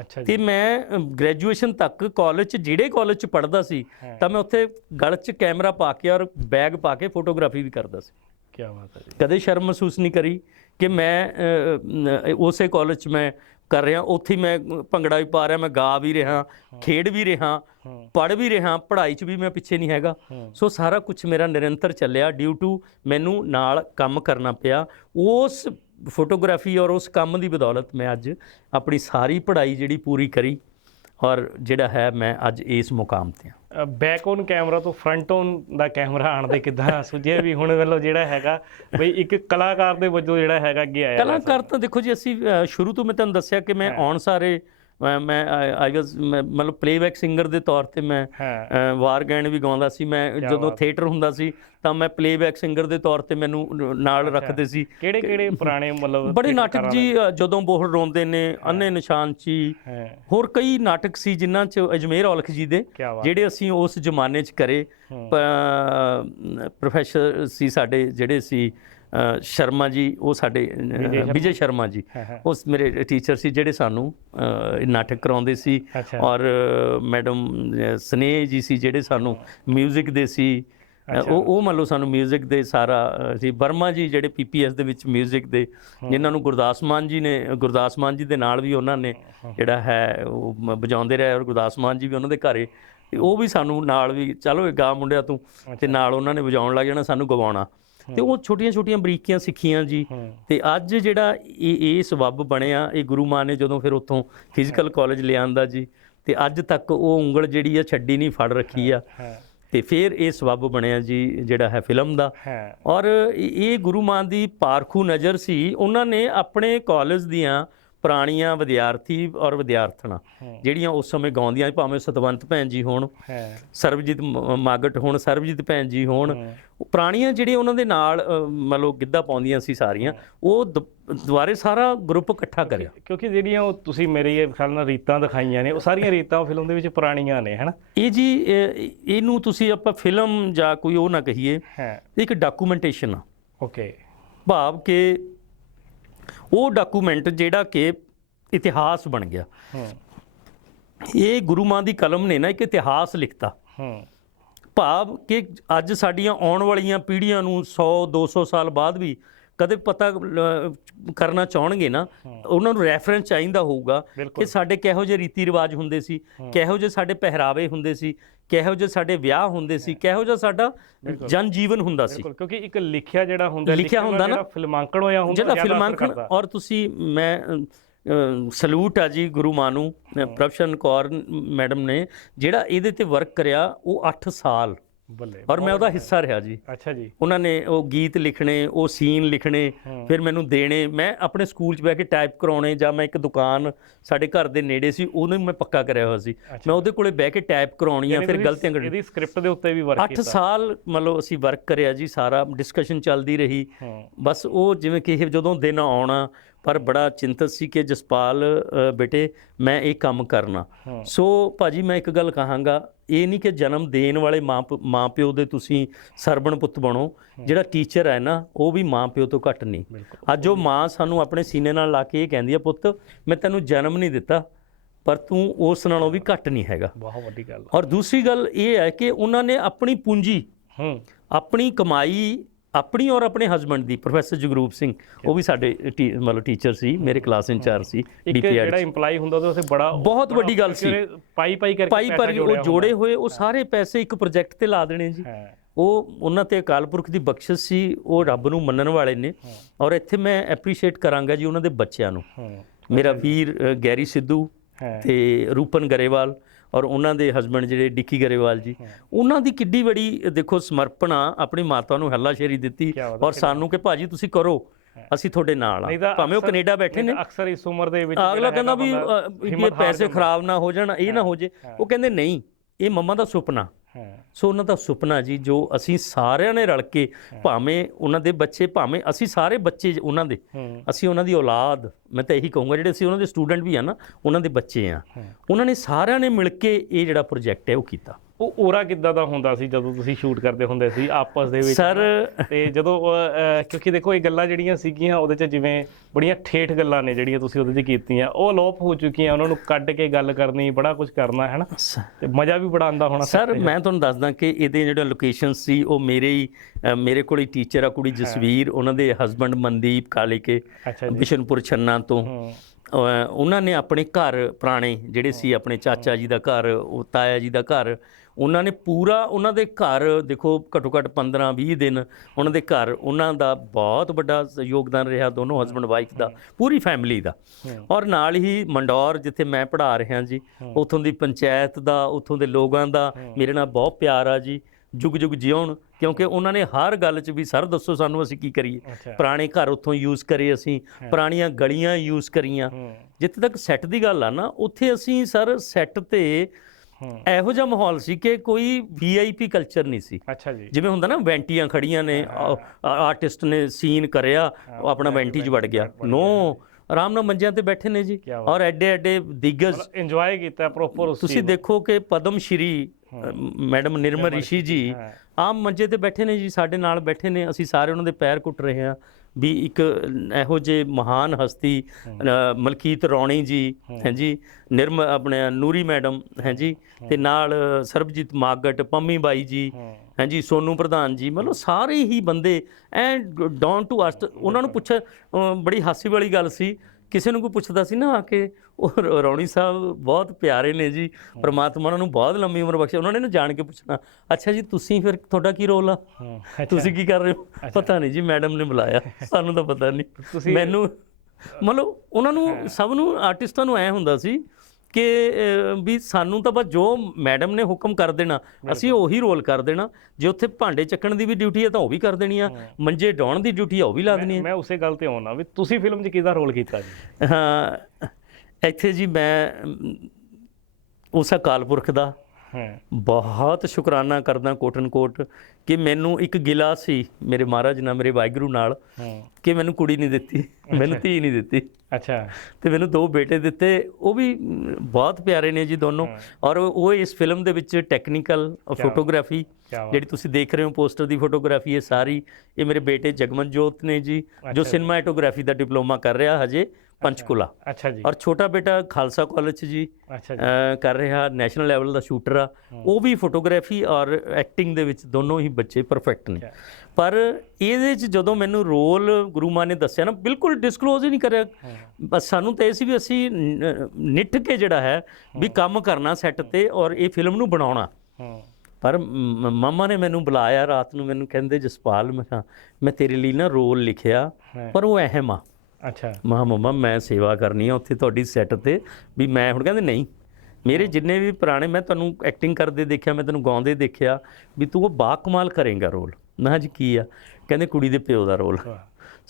ਅੱਛਾ ਜੀ। ਤੇ ਮੈਂ ਗ੍ਰੈਜੂਏਸ਼ਨ ਤੱਕ ਕਾਲਜ 'ਚ ਜਿਹੜੇ ਕਾਲਜ 'ਚ ਪੜਦਾ ਸੀ ਤਾਂ ਮੈਂ ਉੱਥੇ ਗਲ 'ਚ ਕੈਮਰਾ ਪਾ ਕੇ ਔਰ ਬੈਗ ਪਾ ਕੇ ਫੋਟੋਗ੍ਰਾਫੀ ਵੀ ਕਰਦਾ ਸੀ। ਕੀ ਬਾਤ ਹੈ ਜੀ। ਕਦੇ ਸ਼ਰਮ ਮਹਿਸੂਸ ਨਹੀਂ ਕਰੀ ਕਿ ਮੈਂ ਅ, ਅ, ਉਸੇ ਕਾਲਜ 'ਚ ਮੈਂ ਕਰ ਰਿਹਾ ਉੱਥੇ ਮੈਂ ਭੰਗੜਾ ਵੀ ਪਾ ਰਿਹਾ ਮੈਂ ਗਾ ਵੀ ਰਿਹਾ ਖੇਡ ਵੀ ਰਿਹਾ ਪੜ੍ਹ ਵੀ ਰਿਹਾ ਪੜ੍ਹਾਈ 'ਚ ਵੀ ਮੈਂ ਪਿੱਛੇ ਨਹੀਂ ਹੈਗਾ। ਸੋ ਸਾਰਾ ਕੁਝ ਮੇਰਾ ਨਿਰੰਤਰ ਚੱਲਿਆ ਡਿਊ ਟੂ ਮੈਨੂੰ ਨਾਲ ਕੰਮ ਕਰਨਾ ਪਿਆ। ਉਸ ਫੋਟੋਗ੍ਰਾਫੀ ਔਰ ਉਸ ਕੰਮ ਦੀ ਬਦੌਲਤ ਮੈਂ ਅੱਜ ਆਪਣੀ ਸਾਰੀ ਪੜ੍ਹਾਈ ਜਿਹੜੀ ਪੂਰੀ ਕਰੀ ਔਰ ਜਿਹੜਾ ਹੈ ਮੈਂ ਅੱਜ ਇਸ ਮੁਕਾਮ ਤੇ ਹਾਂ। ਬੈਕ ਔਨ ਕੈਮਰਾ ਤੋਂ ਫਰੰਟ ਔਨ ਦਾ ਕੈਮਰਾ ਆਣ ਦੇ ਕਿਦਾਂ ਸੁਝਿਆ ਵੀ ਹੁਣ ਵੱਲੋਂ ਜਿਹੜਾ ਹੈਗਾ ਬਈ ਇੱਕ ਕਲਾਕਾਰ ਦੇ ਵਜੋਂ ਜਿਹੜਾ ਹੈਗਾ ਅੱਗੇ ਆਇਆ ਕਲਾਕਾਰ ਤਾਂ ਦੇਖੋ ਜੀ ਅਸੀਂ ਸ਼ੁਰੂ ਤੋਂ ਮੈਂ ਤੁਹਾਨੂੰ ਦੱਸਿਆ ਕਿ ਮੈਂ ਆਉਣ ਸਾਰੇ ਮੈਂ- ਆਈ ਵਾਸ ਮਤਲਬ ਪਲੇਬੈਕ ਸਿੰਗਰ ਦੇ ਤੌਰ ਤੇ ਮੈਂ ਵਾਰ ਗਾਇਨ ਵੀ ਗਾਉਂਦਾ ਸੀ। ਮੈਂ ਜਦੋਂ ਥੀਏਟਰ ਹੁੰਦਾ ਸੀ ਤਾਂ ਮੈਂ ਪਲੇਬੈਕ ਸਿੰਗਰ ਦੇ ਤੌਰ ਤੇ ਮੈਨੂੰ ਨਾਲ ਰੱਖਦੇ ਸੀ। ਕਿਹੜੇ ਕਿਹੜੇ ਪੁਰਾਣੇ ਮਤਲਬ ਬੜੇ ਨਾਟਕ ਜੀ ਜਦੋਂ ਬੋਹੜ ਰੋਂਦੇ ਨੇ ਅੰਨੇ ਨਿਸ਼ਾਨ ਚੀ ਹੈ। ਹੋਰ ਕਈ ਨਾਟਕ ਸੀ ਜਿਨ੍ਹਾਂ ਚ ਅਜਮੇਰ ਔਲਖ ਜੀ ਦੇ ਜਿਹੜੇ ਅਸੀਂ ਉਸ ਜ਼ਮਾਨੇ 'ਚ ਕਰੇ। ਪ੍ਰੋਫੈਸਰ ਸੀ ਸਾਡੇ ਜਿਹੜੇ ਸੀ ਸ਼ਰਮਾ ਜੀ ਉਹ ਸਾਡੇ ਵਿਜੇ ਸ਼ਰਮਾ ਜੀ। ਉਸ ਮੇਰੇ ਟੀਚਰ ਸੀ ਜਿਹੜੇ ਸਾਨੂੰ ਨਾਟਕ ਕਰਾਉਂਦੇ ਸੀ। ਔਰ ਮੈਡਮ ਸਨੇਹ ਜੀ ਸੀ ਜਿਹੜੇ ਸਾਨੂੰ 뮤직 ਦੇ ਸੀ। ਉਹ ਉਹ ਮੰਨ ਲਓ ਸਾਨੂੰ 뮤직 ਦੇ ਸਾਰਾ ਅ, ਸੀ ਵਰਮਾ ਜੀ ਜਿਹੜੇ ਪੀਪੀਐਸ ਦੇ ਵਿੱਚ 뮤직 ਦੇ ਜਿਨ੍ਹਾਂ ਨੂੰ ਗੁਰਦਾਸ ਮਾਨ ਜੀ ਨੇ ਗੁਰਦਾਸ ਮਾਨ ਜੀ ਦੇ ਨਾਲ ਵੀ ਉਹਨਾਂ ਨੇ ਜਿਹੜਾ ਹੈ ਉਹ ਮ- ਵਜਾਉਂਦੇ ਰਹੇ ਔਰ ਗੁਰਦਾਸ ਮਾਨ ਜੀ ਵੀ ਉਹਨਾਂ ਦੇ ਘਰੇ ਤੇ ਉਹ ਵੀ ਸਾਨੂੰ ਨਾਲ ਵੀ ਚਲੋ ਇਹ ਗਾ ਮੁੰਡਿਆ ਤੂੰ ਤੇ ਨਾਲ ਉਹਨਾਂ ਨੇ ਵਜਾਉਣ ਲੱਗ ਜਾਣਾ ਸਾਨੂੰ ਗਵਾਉਣਾ ਤੇ ਉਹ ਛੋਟੀਆਂ ਛੋਟੀਆਂ ਬਰੀਕੀਆਂ ਸਿੱਖੀਆਂ ਜੀ ਤੇ ਅੱਜ ਜਿਹੜਾ ਇਹ ਇਹ ਸਬੱਬ ਬਣਿਆ ਇਹ ਗੁਰੂ ਮਾਨ ਨੇ ਜਦੋਂ ਫਿਰ ਉੱਥੋਂ ਫਿਜ਼ੀਕਲ ਕਾਲਜ ਲਿਆਂਦਾ ਜੀ ਤੇ ਅੱਜ ਤੱਕ ਉਹ ਉਂਗਲ ਜਿਹੜੀ ਆ ਛੱਡੀ ਨਹੀਂ ਫੜ ਰੱਖੀ ਆ ਹਾਂ ਤੇ ਫਿਰ ਇਹ ਸਬਬ ਬਣਿਆ ਜੀ ਜਿਹੜਾ ਹੈ ਫਿਲਮ ਦਾ। ਔਰ ਇਹ ਇਹ ਗੁਰੂ ਮਾਨ ਦੀ ਪਾਰਖੂ ਨਜ਼ਰ ਸੀ ਉਹਨਾਂ ਨੇ ਆਪਣੇ ਕਾਲਜ ਦੀਆਂ ਪੁਰਾਣੀਆਂ ਵਿਦਿਆਰਥੀ ਔਰ ਵਿਦਿਆਰਥਣਾਂ ਜਿਹੜੀਆਂ ਉਸ ਸਮੇਂ ਗਾਉਂਦੀਆਂ ਭਾਵੇਂ ਸਤਵੰਤ ਭੈਣ ਜੀ ਹੋਣ ਸਰਬਜੀਤ ਮਾਗਟ ਹੋਣ ਸਰਬਜੀਤ ਭੈਣ ਜੀ ਹੋਣ ਪੁਰਾਣੀਆਂ ਜਿਹੜੇ ਉਹਨਾਂ ਦੇ ਨਾਲ ਲਓ ਗਿੱਧਾ ਪਾਉਂਦੀਆਂ ਸੀ ਸਾਰੀਆਂ ਉਹ ਦ- ਦੁਬਾਰੇ ਸਾਰਾ ਗਰੁੱਪ ਇਕੱਠਾ ਕਰਿਆ। ਕਿਉਂਕਿ ਜਿਹੜੀਆਂ ਉਹ ਤੁਸੀਂ ਮੇਰੇ ਇਹ ਖਿਆਲ ਨਾਲ ਰੀਤਾਂ ਦਿਖਾਈਆਂ ਨੇ ਉਹ ਸਾਰੀਆਂ ਰੀਤਾਂ ਫਿਲਮ ਦੇ ਵਿੱਚ ਪੁਰਾਣੀਆਂ ਨੇ ਹਨਾ? ਇਹ ਜੀ ਇਹ- ਇਹਨੂੰ ਤੁਸੀਂ ਆਪਾਂ ਫਿਲਮ ਜਾਂ ਕੋਈ ਉਹ ਨਾ ਕਹੀਏ ਇੱਕ ਡਾਕੂਮੈਂਟੇਸ਼ਨ ਆ। ਓਕੇ। ਭਾਵ ਕਿ ਉਹ ਡਾਕੂਮੈਂਟ ਜਿਹੜਾ ਕਿ ਇਤਿਹਾਸ ਬਣ ਗਿਆ। ਹੂੰ। ਇਹ ਗੁਰੂ ਮਾਂ ਦੀ ਕਲਮ ਨੇ ਨਾ ਇੱਕ ਇਤਿਹਾਸ ਲਿਖਤਾ। ਹੂੰ। ਭਾਵ ਕਿ ਅੱਜ ਸਾਡੀਆਂ ਆਉਣ ਵਾਲੀਆਂ ਪੀੜ੍ਹੀਆਂ ਨੂੰ 100 200 ਸਾਲ ਬਾਅਦ ਵੀ ਕਦੇ ਪਤਾ ਕਰਨਾ ਚਾਹਣਗੇ ਨਾ ਉਹਨਾਂ ਨੂੰ ਰੈਫਰੈਂਸ ਚਾਹੀਦਾ ਹੋਊਗਾ। ਕਿ ਸਾਡੇ ਕਿਹੋ ਜਿਹੇ ਰੀਤੀ ਰਿਵਾਜ ਹੁੰਦੇ ਸੀ ਕਿਹੋ ਜਿਹੇ ਸਾਡੇ ਪਹਿਰਾਵੇ ਹੁੰਦੇ ਸੀ ਕਿਹੋ ਜਿਹੇ ਸਾਡੇ ਵਿਆਹ ਹੁੰਦੇ ਸੀ ਕਿਹੋ ਜਿਹਾ ਸਾਡਾ ਜਨ ਜੀਵਨ ਹੁੰਦਾ ਸੀ। ਕਿਉਂਕਿ ਇੱਕ ਲਿਖਿਆ ਜਿਹੜਾ ਹੁੰਦਾ ਲਿਖਿਆ ਹੁੰਦਾ ਨਾ, ਫਿਲਮਾਂਕਣ ਹੋਇਆ ਹੁੰਦਾ ਜਿਹੜਾ ਫਿਲਮਾਂਕਣ। ਔਰ ਤੁਸੀਂ ਮੈਂ ਸਲੂਟ ਆ ਜੀ ਗੁਰੂ ਮਾਨੂ ਪ੍ਰਭਸ਼ਨ ਕੌਰ ਮੈਡਮ ਨੇ ਜਿਹੜਾ ਇਹਦੇ ਤੇ ਵਰਕ ਕਰਿਆ ਉਹ 8 ਸਾਲ। ਬੱਲੇ ਔਰ ਮੈਂ ਉਹਦਾ ਹਿੱਸਾ ਰਿਹਾ ਜੀ। ਅੱਛਾ ਜੀ। ਉਹਨਾਂ ਨੇ ਉਹ ਗੀਤ ਲਿਖਣੇ ਉਹ ਸੀਨ ਲਿਖਣੇ ਫਿਰ ਮੈਨੂੰ ਦੇਣੇ। ਮੈਂ ਆਪਣੇ ਸਕੂਲ 'ਚ ਬਹਿ ਕੇ ਟਾਈਪ ਕਰਾਉਣੇ ਜਾਂ ਮੈਂ ਇੱਕ ਦੁਕਾਨ ਸਾਡੇ ਘਰ ਦੇ ਨੇੜੇ ਸੀ ਉਹਨੂੰ ਮੈਂ ਪੱਕਾ ਕਰਿਆ ਹੋਇਆ ਸੀ। ਮੈਂ ਉਹਦੇ ਕੋਲੇ ਬਹਿ ਕੇ ਟਾਈਪ ਕਰਾਉਣੀਆਂ ਫਿਰ ਗਲਤੀਆਂ ਕੱਢਣੀਆਂ ਇਹਦੀ ਸਕ੍ਰਿਪਟ ਦੇ ਉੱਤੇ ਵੀ ਵਰਕ 8 ਸਾਲ ਮਤਲਬ ਅਸੀਂ ਵਰਕ ਕਰਿਆ ਜੀ ਸਾਰਾ ਡਿਸਕਸ਼ਨ ਚੱਲਦੀ ਰਹੀ। ਬਸ ਉਹ ਜਿਵੇਂ ਕਿ ਇਹ ਜਦੋਂ ਦਿਨ ਆਉਣਾ ਪਰ ਬੜਾ ਚਿੰਤਤ ਸੀ ਕਿ ਜਸਪਾਲ ਬੇਟੇ ਮੈਂ ਇਹ ਕੰਮ ਕਰਨਾ। ਸੋ ਭਾਜੀ ਮੈਂ ਇੱਕ ਗੱਲ ਕਹਾਂਗਾ ਇਹ ਨਹੀਂ ਕਿ ਜਨਮ ਦੇਣ ਵਾਲੇ ਮਾਂ ਪਿਓ ਦੇ ਤੁਸੀਂ ਸਰਬਣ ਪੁੱਤ ਬਣੋ। ਜਿਹੜਾ ਟੀਚਰ ਹੈ ਨਾ ਉਹ ਵੀ ਮਾਂ ਪਿਓ ਤੋਂ ਘੱਟ ਨਹੀਂ। ਅੱਜ ਉਹ ਮਾਂ ਸਾਨੂੰ ਆਪਣੇ ਸੀਨੇ ਨਾਲ ਲਾ ਕੇ ਇਹ ਕਹਿੰਦੀ ਆ ਪੁੱਤ ਮੈਂ ਤੈਨੂੰ ਜਨਮ ਨਹੀਂ ਦਿੱਤਾ ਪਰ ਤੂੰ ਉਸ ਨਾਲੋਂ ਵੀ ਘੱਟ ਨਹੀਂ ਹੈਗਾ। ਬਹੁਤ ਵੱਡੀ ਗੱਲ ਔਰ ਦੂਸਰੀ ਗੱਲ ਇਹ ਹੈ ਕਿ ਉਹਨਾਂ ਨੇ ਆਪਣੀ ਪੂੰਜੀ ਹੂੰ। ਆਪਣੀ ਕਮਾਈ ਆਪਣੀ ਔਰ ਆਪਣੇ ਹਸਬੰਡ ਦੀ ਪ੍ਰੋਫੈਸਰ ਜਗਰੂਪ ਸਿੰਘ ਉਹ ਵੀ ਸਾਡੇ ਮਤਲਬ ਟੀਚਰ ਸੀ ਮੇਰੇ ਕਲਾਸ ਇੰਚਾਰਜ ਸੀ ਇੱਕ ਡੀਪੀਐਡ ਜਿਹੜਾ EMPLOYE ਹੁੰਦਾ ਉਹਦੇ ਉੱਤੇ ਬੜਾ ਬਹੁਤ ਵੱਡੀ ਗੱਲ ਸੀ। ਪਾਈ ਪਾਈ ਕਰਕੇ ਪਾਈ ਪਰ ਉਹ ਜੋੜੇ ਹੋਏ ਉਹ ਸਾਰੇ ਪੈਸੇ ਇੱਕ ਪ੍ਰੋਜੈਕਟ ਤੇ ਲਾ ਦੇਣੇ ਜੀ। ਉਹ ਉਹਨਾਂ ਤੇ ਅਕਾਲ ਪੁਰਖ ਦੀ ਬਖਸ਼ਿਸ਼ ਸੀ ਉਹ ਰੱਬ ਨੂੰ ਮੰਨਣ ਵਾਲੇ ਨੇ। ਔਰ ਇੱਥੇ ਮੈਂ ਐਪਰੀਸ਼ੀਏਟ ਕਰਾਂਗਾ ਜੀ ਉਹਨਾਂ ਦੇ ਬੱਚਿਆਂ ਨੂੰ। ਮੇਰਾ ਵੀਰ ਗੈਰੀ ਸਿੱਧੂ ਤੇ ਰੂਪਨ ਗਰੇਵਾਲ ਔਰ ਉਹਨਾਂ ਦੇ ਹਸਬੰਡ ਜਿਹੜੇ ਡਿੱਕੀ ਗਰੇਵਾਲ ਜੀ ਉਹਨਾਂ ਦੀ ਕਿੱਡੀ ਬੜੀ ਦੇਖੋ ਸਮਰਪਣਾ ਆਪਣੀ ਮਾਤਾ ਨੂੰ ਹੱਲਾਸ਼ੇਰੀ ਦਿੱਤੀ ਔਰ ਸਾਨੂੰ ਕਿ ਭਾਜੀ ਤੁਸੀਂ ਕਰੋ ਅਸੀਂ ਤੁਹਾਡੇ ਨਾਲ ਆ ਭਾਵੇਂ ਉਹ ਕੈਨੇਡਾ ਬੈਠੇ ਨੇ। ਅਕਸਰ ਇਸ ਉਮਰ ਦੇ ਵਿੱਚ ਅਗਲਾ ਕਹਿੰਦਾ ਵੀ ਇਹ ਪੈਸੇ। ਖਰਾਬ ਨਾ ਹੋ ਜਾਣ ਇਹ ਨਾ ਹੋ। ਜੇ। ਉਹ ਕਹਿੰਦੇ ਨਹੀਂ ਇਹ ਮੰਮਾ ਦਾ ਸੁਪਨਾ। ਸੋ ਉਹਨਾਂ ਦਾ ਸੁਪਨਾ ਜੀ ਜੋ ਅਸੀਂ ਸਾਰਿਆਂ ਨੇ ਰਲ ਕੇ ਭਾਵੇਂ ਉਹਨਾਂ ਦੇ ਬੱਚੇ ਭਾਵੇਂ ਅਸੀਂ ਸਾਰੇ ਬੱਚੇ ਉਹਨਾਂ ਦੇ ਅਸੀਂ ਉਹਨਾਂ ਦੀ ਔਲਾਦ ਮੈਂ ਤਾਂ ਇਹੀ ਕਹੂੰਗਾ ਜਿਹੜੇ ਅਸੀਂ ਉਹਨਾਂ ਦੇ ਸਟੂਡੈਂਟ ਵੀ ਆ ਨਾ ਉਹਨਾਂ ਦੇ ਬੱਚੇ ਆ। ਉਹਨਾਂ ਨੇ ਸਾਰਿਆਂ ਨੇ ਮਿਲ ਕੇ ਇਹ ਜਿਹੜਾ ਪ੍ਰੋਜੈਕਟ ਹੈ ਉਹ ਕੀਤਾ। ਉਹ ਔਰਾ ਕਿੱਦਾਂ ਦਾ ਹੁੰਦਾ ਸੀ ਜਦੋਂ ਤੁਸੀਂ ਸ਼ੂਟ ਕਰਦੇ ਹੁੰਦੇ ਸੀ ਆਪਸ ਦੇ ਵਿੱਚ? ਸਰ ਤੇ ਜਦੋਂ ਅਹ, ਕਿਉਂਕਿ ਦੇਖੋ ਇਹ ਗੱਲਾਂ ਜਿਹੜੀਆਂ ਸੀਗੀਆਂ ਉਹਦੇ 'ਚ ਜਿਵੇਂ ਬੜੀਆਂ ਠੇਠ ਗੱਲਾਂ ਨੇ ਜਿਹੜੀਆਂ ਤੁਸੀਂ ਉਹਦੇ 'ਚ ਕੀਤੀਆਂ ਉਹ ਅਲੋਪ ਹੋ ਚੁੱਕੀਆਂ ਉਹਨਾਂ ਨੂੰ ਕੱਢ ਕੇ ਗੱਲ ਕਰਨੀ ਬੜਾ ਕੁਝ ਕਰਨਾ ਹੈ ਨਾ? ਤੇ ਮਜ਼ਾ ਵੀ ਬੜਾ ਆਉਂਦਾ ਹੋਣਾ ਸਰ ਮੈਂ ਤੁਹਾਨੂੰ ਦੱਸਦਾ ਕਿ ਇਹਦੇ ਜਿਹੜੇ ਲੋਕੇਸ਼ਨ ਸੀ ਉਹ ਮੇਰੇ ਹੀ ਅ, ਮੇਰੇ ਕੋਲ ਹੀ ਟੀਚਰ ਆ ਕੁੜੀ ਜਸਵੀਰ ਉਹਨਾਂ ਦੇ ਹਸਬੰਡ ਮਨਦੀਪ ਕਾਲੀਕੇ ਅੱਛਾ ਜੀ। ਬਿਸ਼ਨਪੁਰ ਛੰਨਾ ਤੋਂ। ਅ, ਉਹਨਾਂ ਨੇ ਆਪਣੇ ਘਰ ਪੁਰਾਣੇ ਜਿਹੜੇ ਸੀ ਆਪਣੇ ਚਾਚਾ ਜੀ ਦਾ ਘਰ ਉਹ ਤਾਇਆ ਜੀ ਦਾ ਘਰ ਉਹਨਾਂ ਨੇ ਪੂਰਾ ਉਹਨਾਂ ਦੇ ਘਰ ਦੇਖੋ ਘੱਟੋ ਘੱਟ 15 20 ਦਿਨ ਉਹਨਾਂ ਦੇ ਘਰ ਉਹਨਾਂ ਦਾ ਬਹੁਤ ਵੱਡਾ ਯੋਗਦਾਨ ਰਿਹਾ ਦੋਨੋਂ ਹਸਬੰਡ ਵਾਈਫ ਦਾ ਪੂਰੀ ਫੈਮਿਲੀ ਦਾ। ਔਰ ਨਾਲ ਹੀ ਮੰਡੌਰ ਜਿੱਥੇ ਮੈਂ ਪੜ੍ਹਾ ਰਿਹਾ ਜੀ ਉਥੋਂ ਦੀ ਪੰਚਾਇਤ ਦਾ ਉਥੋਂ ਦੇ ਲੋਕਾਂ ਦਾ ਮੇਰੇ ਨਾਲ ਬਹੁਤ ਪਿਆਰ ਆ ਜੀ ਜੁਗ ਜੁਗ ਜਿਉਣ ਕਿਉਂਕਿ ਉਹਨਾਂ ਨੇ ਹਰ ਗੱਲ 'ਚ ਵੀ ਸਰ ਦੱਸੋ ਸਾਨੂੰ ਅਸੀਂ ਕੀ ਕਰੀਏ। ਪੁਰਾਣੇ ਘਰ ਉੱਥੋਂ ਯੂਜ਼ ਕਰੇ ਅਸੀਂ ਪੁਰਾਣੀਆਂ ਗਲੀਆਂ ਯੂਜ਼ ਕਰੀਆਂ। ਜਿੱਥੇ ਤੱਕ ਸੈੱਟ ਦੀ ਗੱਲ ਆ ਨਾ ਉੱਥੇ ਅਸੀਂ ਸਰ ਸੈੱਟ ਤੇ ਇਹੋ ਜਿਹਾ ਮਾਹੌਲ ਸੀ ਕਿ ਕੋਈ ਵੀਆਈਪੀ ਕਲਚਰ ਨਹੀਂ ਸੀ। ਅੱਛਾ ਜੀ। ਜਿਵੇਂ ਹੁੰਦਾ ਨਾ ਵੈਂਟੀਆਂ ਖੜੀਆਂ ਨੇ ਆਰਟਿਸਟ ਨੇ ਸੀਨ ਕਰਿਆ ਉਹ ਆਪਣਾ ਵੈਂਟੀ 'ਚ ਵੜ ਗਿਆ। ਨੋ ਆਰਾਮ ਨਾਲ ਮੰਜਿਆਂ ਤੇ ਬੈਠੇ ਨੇ ਜੀ। ਔਰ ਐਡੇ ਐਡੇ ਦਿਗਜ ਇੰਜੋਏ ਕੀਤਾ ਪ੍ਰੋਪਰ ਉਸ ਤੁਸੀਂ ਦੇਖੋ ਕਿ ਪਦਮ ਸ਼੍ਰੀ ਮੈਡਮ ਨਿਰਮਲ ਰਿਸ਼ੀ ਜੀ। ਆਮ ਮੰਜੇ ਤੇ ਬੈਠੇ ਨੇ ਜੀ ਸਾਡੇ ਨਾਲ ਬੈਠੇ ਨੇ ਅਸੀਂ ਸਾਰੇ ਉਹਨਾਂ ਦੇ ਪੈਰ ਕੁੱਟ ਰਹੇ ਹਾਂ। ਵੀ ਇੱਕ ਇਹੋ ਜੇ ਮਹਾਨ ਹਸਤੀ ਮਲਕੀਤ ਰੌਣੀ ਜੀ ਹੈ। ਜੀ ਨਿਰਮ ਆਪਣੇ ਨੂਰੀ ਮੈਡਮ ਹੈ ਜੀ ਤੇ ਨਾਲ ਸਰਬਜੀਤ ਮਾਗਟ ਪੰਮੀ ਬਾਈ ਜੀ ਹੂੰ। ਹੈ ਜੀ ਸੋਨੂ ਪ੍ਰਧਾਨ ਜੀ ਮਤਲਬ ਸਾਰੇ ਹੀ ਬੰਦੇ ਐ ਡਾਊਨ ਟੂ ਅਰਥ ਉਹਨਾਂ ਨੂੰ ਪੁੱਛ ਬੜੀ ਹਾਸੀ ਵਾਲੀ ਗੱਲ ਸੀ ਕਿਸੇ ਨੂੰ ਕੋਈ ਪੁੱਛਦਾ ਸੀ ਨਾ ਆ ਕੇ ਉਹ ਰੌਣੀ ਸਾਹਿਬ ਬਹੁਤ ਪਿਆਰੇ ਨੇ ਜੀ ਪ੍ਰਮਾਤਮਾ ਉਹਨਾਂ ਨੂੰ ਬਹੁਤ ਲੰਮੀ ਉਮਰ ਬਖਸ਼ੇ ਉਹਨਾਂ ਨੇ ਨਾ ਜਾਣ ਕੇ ਪੁੱਛਣਾ ਅੱਛਾ ਜੀ ਤੁਸੀਂ ਫਿਰ ਤੁਹਾਡਾ ਕੀ ਰੋਲ ਆ? ਤੁਸੀਂ ਕੀ ਕਰ ਰਹੇ ਹੋ? ਪਤਾ ਨਹੀਂ ਜੀ ਮੈਡਮ ਨੇ ਬੁਲਾਇਆ ਸਾਨੂੰ ਤਾਂ ਪਤਾ ਨਹੀਂ। ਮੈਨੂੰ ਮਤਲਬ ਉਹਨਾਂ ਨੂੰ ਸਭ ਨੂੰ ਆਰਟਿਸਟਾਂ ਨੂੰ ਐ ਹੁੰਦਾ ਸੀ ਕਿ ਵੀ ਸਾਨੂੰ ਤਾਂ ਬਸ ਜੋ ਮੈਡਮ ਨੇ ਹੁਕਮ ਕਰ ਦੇਣਾ ਅਸੀਂ ਉਹੀ ਰੋਲ ਕਰ ਦੇਣਾ। ਜੇ ਉੱਥੇ ਭਾਂਡੇ ਚੱਕਣ ਦੀ ਵੀ ਡਿਊਟੀ ਹੈ ਤਾਂ ਉਹ ਵੀ ਕਰ ਦੇਣੀ ਆ। ਮੰਜੇ ਡਾਉਣ ਦੀ ਡਿਊਟੀ ਆ ਉਹ ਵੀ ਲਾ ਦੇਣੀ ਆ। ਮੈਂ ਉਸੇ ਗੱਲ ਤੇ ਆਉਣਾ ਵੀ ਤੁਸੀਂ ਫਿਲਮ 'ਚ ਕਿਹਦਾ ਰੋਲ ਕੀਤਾ ਜੀ? ਹਾਂ ਇੱਥੇ ਜੀ ਮੈਂ ਉਸ ਅਕਾਲ ਪੁਰਖ ਦਾ ਹਾਂ ਬਹੁਤ ਸ਼ੁਕਰਾਨਾ ਕਰਦਾ ਕੋਟਨ ਕੋਟ ਕਿ ਮੈਨੂੰ ਇੱਕ ਗਿਲਾ ਸੀ ਮੇਰੇ ਮਹਾਰਾਜ ਨਾਲ ਮੇਰੇ ਵਾਹਿਗੁਰੂ ਨਾਲ ਕਿ ਮੈਨੂੰ ਕੁੜੀ ਨਹੀਂ ਦਿੱਤੀ ਮੈਨੂੰ ਧੀ ਨਹੀਂ ਦਿੱਤੀ। ਅੱਛਾ। ਤੇ ਮੈਨੂੰ ਦੋ ਬੇਟੇ ਦਿੱਤੇ ਉਹ ਵੀ ਬਹੁਤ ਪਿਆਰੇ ਨੇ ਜੀ ਦੋਨੋਂ। ਔਰ ਉਹ ਇਸ ਫਿਲਮ ਦੇ ਵਿੱਚ ਟੈਕਨੀਕਲ ਫੋਟੋਗ੍ਰਾਫੀ। ਜਿਹੜੀ ਤੁਸੀਂ ਦੇਖ ਰਹੇ ਹੋ ਪੋਸਟਰ ਦੀ ਫੋਟੋਗ੍ਰਾਫੀ ਇਹ ਸਾਰੀ ਇਹ ਮੇਰੇ ਬੇਟੇ ਜਗਮਨ ਜੋਤ ਨੇ ਜੀ ਜੋ ਸਿਨੇਮਾਟੋਗ੍ਰਾਫੀ ਦਾ ਡਿਪਲੋਮਾ ਕਰ ਰਿਹਾ ਹਜੇ। ਪੰਚਕੁਲਾ। ਅੱਛਾ ਜੀ। ਔਰ ਛੋਟਾ ਬੇਟਾ ਖਾਲਸਾ ਕਾਲਜ 'ਚ ਜੀ ਕਰ ਰਿਹਾ ਨੈਸ਼ਨਲ ਲੈਵਲ ਦਾ ਸ਼ੂਟਰ ਆ। ਉਹ ਵੀ ਫੋਟੋਗ੍ਰਾਫੀ ਔਰ ਐਕਟਿੰਗ ਦੇ ਵਿੱਚ ਦੋਨੋਂ ਹੀ ਬੱਚੇ ਪਰਫੈਕਟ ਨੇ। ਪਰ ਇਹਦੇ 'ਚ ਜਦੋਂ ਮੈਨੂੰ ਰੋਲ ਗੁਰੂ ਮਾਂ ਨੇ ਦੱਸਿਆ ਨਾ ਬਿਲਕੁਲ ਡਿਸਕਲੋਜ਼ ਹੀ ਨਹੀਂ ਕਰਿਆ। ਬਸ ਸਾਨੂੰ ਤਾਂ ਇਹ ਸੀ ਵੀ ਅਸੀਂ ਨਿੱਠ ਕੇ ਜਿਹੜਾ ਹੈ ਵੀ ਕੰਮ ਕਰਨਾ ਸੈੱਟ ਤੇ ਔਰ ਇਹ ਫਿਲਮ ਨੂੰ ਬਣਾਉਣਾ। ਪਰ ਮਾਮਾ ਨੇ ਮੈਨੂੰ ਬੁਲਾਇਆ ਰਾਤ ਨੂੰ ਮੈਨੂੰ ਕਹਿੰਦੇ ਜਸਪਾਲ ਮੈਂ ਕਿਹਾ ਮੈਂ ਤੇਰੇ ਲਈ ਨਾ ਰੋਲ ਲਿਖਿਆ। ਪਰ ਉਹ ਅਹਿਮ ਆ। ਅੱਛਾ। ਮਹਾ ਮੰਮਾ ਮੈਂ ਸੇਵਾ ਕਰਨੀ ਆ ਉੱਥੇ ਤੁਹਾਡੀ ਸੈੱਟ ਤੇ ਵੀ ਮੈਂ ਹੁਣ ਕਹਿੰਦੇ ਨਹੀਂ। ਮੇਰੇ ਜਿੰਨੇ ਵੀ ਪੁਰਾਣੇ ਮੈਂ ਤੁਹਾਨੂੰ ਐਕਟਿੰਗ ਕਰਦੇ ਦੇਖਿਆ ਮੈਂ ਤੈਨੂੰ ਗਾਉਂਦੇ ਦੇਖਿਆ ਵੀ ਤੂੰ ਉਹ ਬਾ ਕਮਾਲ ਕਰੇਂਗਾ ਰੋਲ ਮੈਂ ਕਿਹਾ ਜੀ ਕੀ ਆ? ਕਹਿੰਦੇ ਕੁੜੀ ਦੇ ਪਿਓ ਦਾ ਰੋਲ।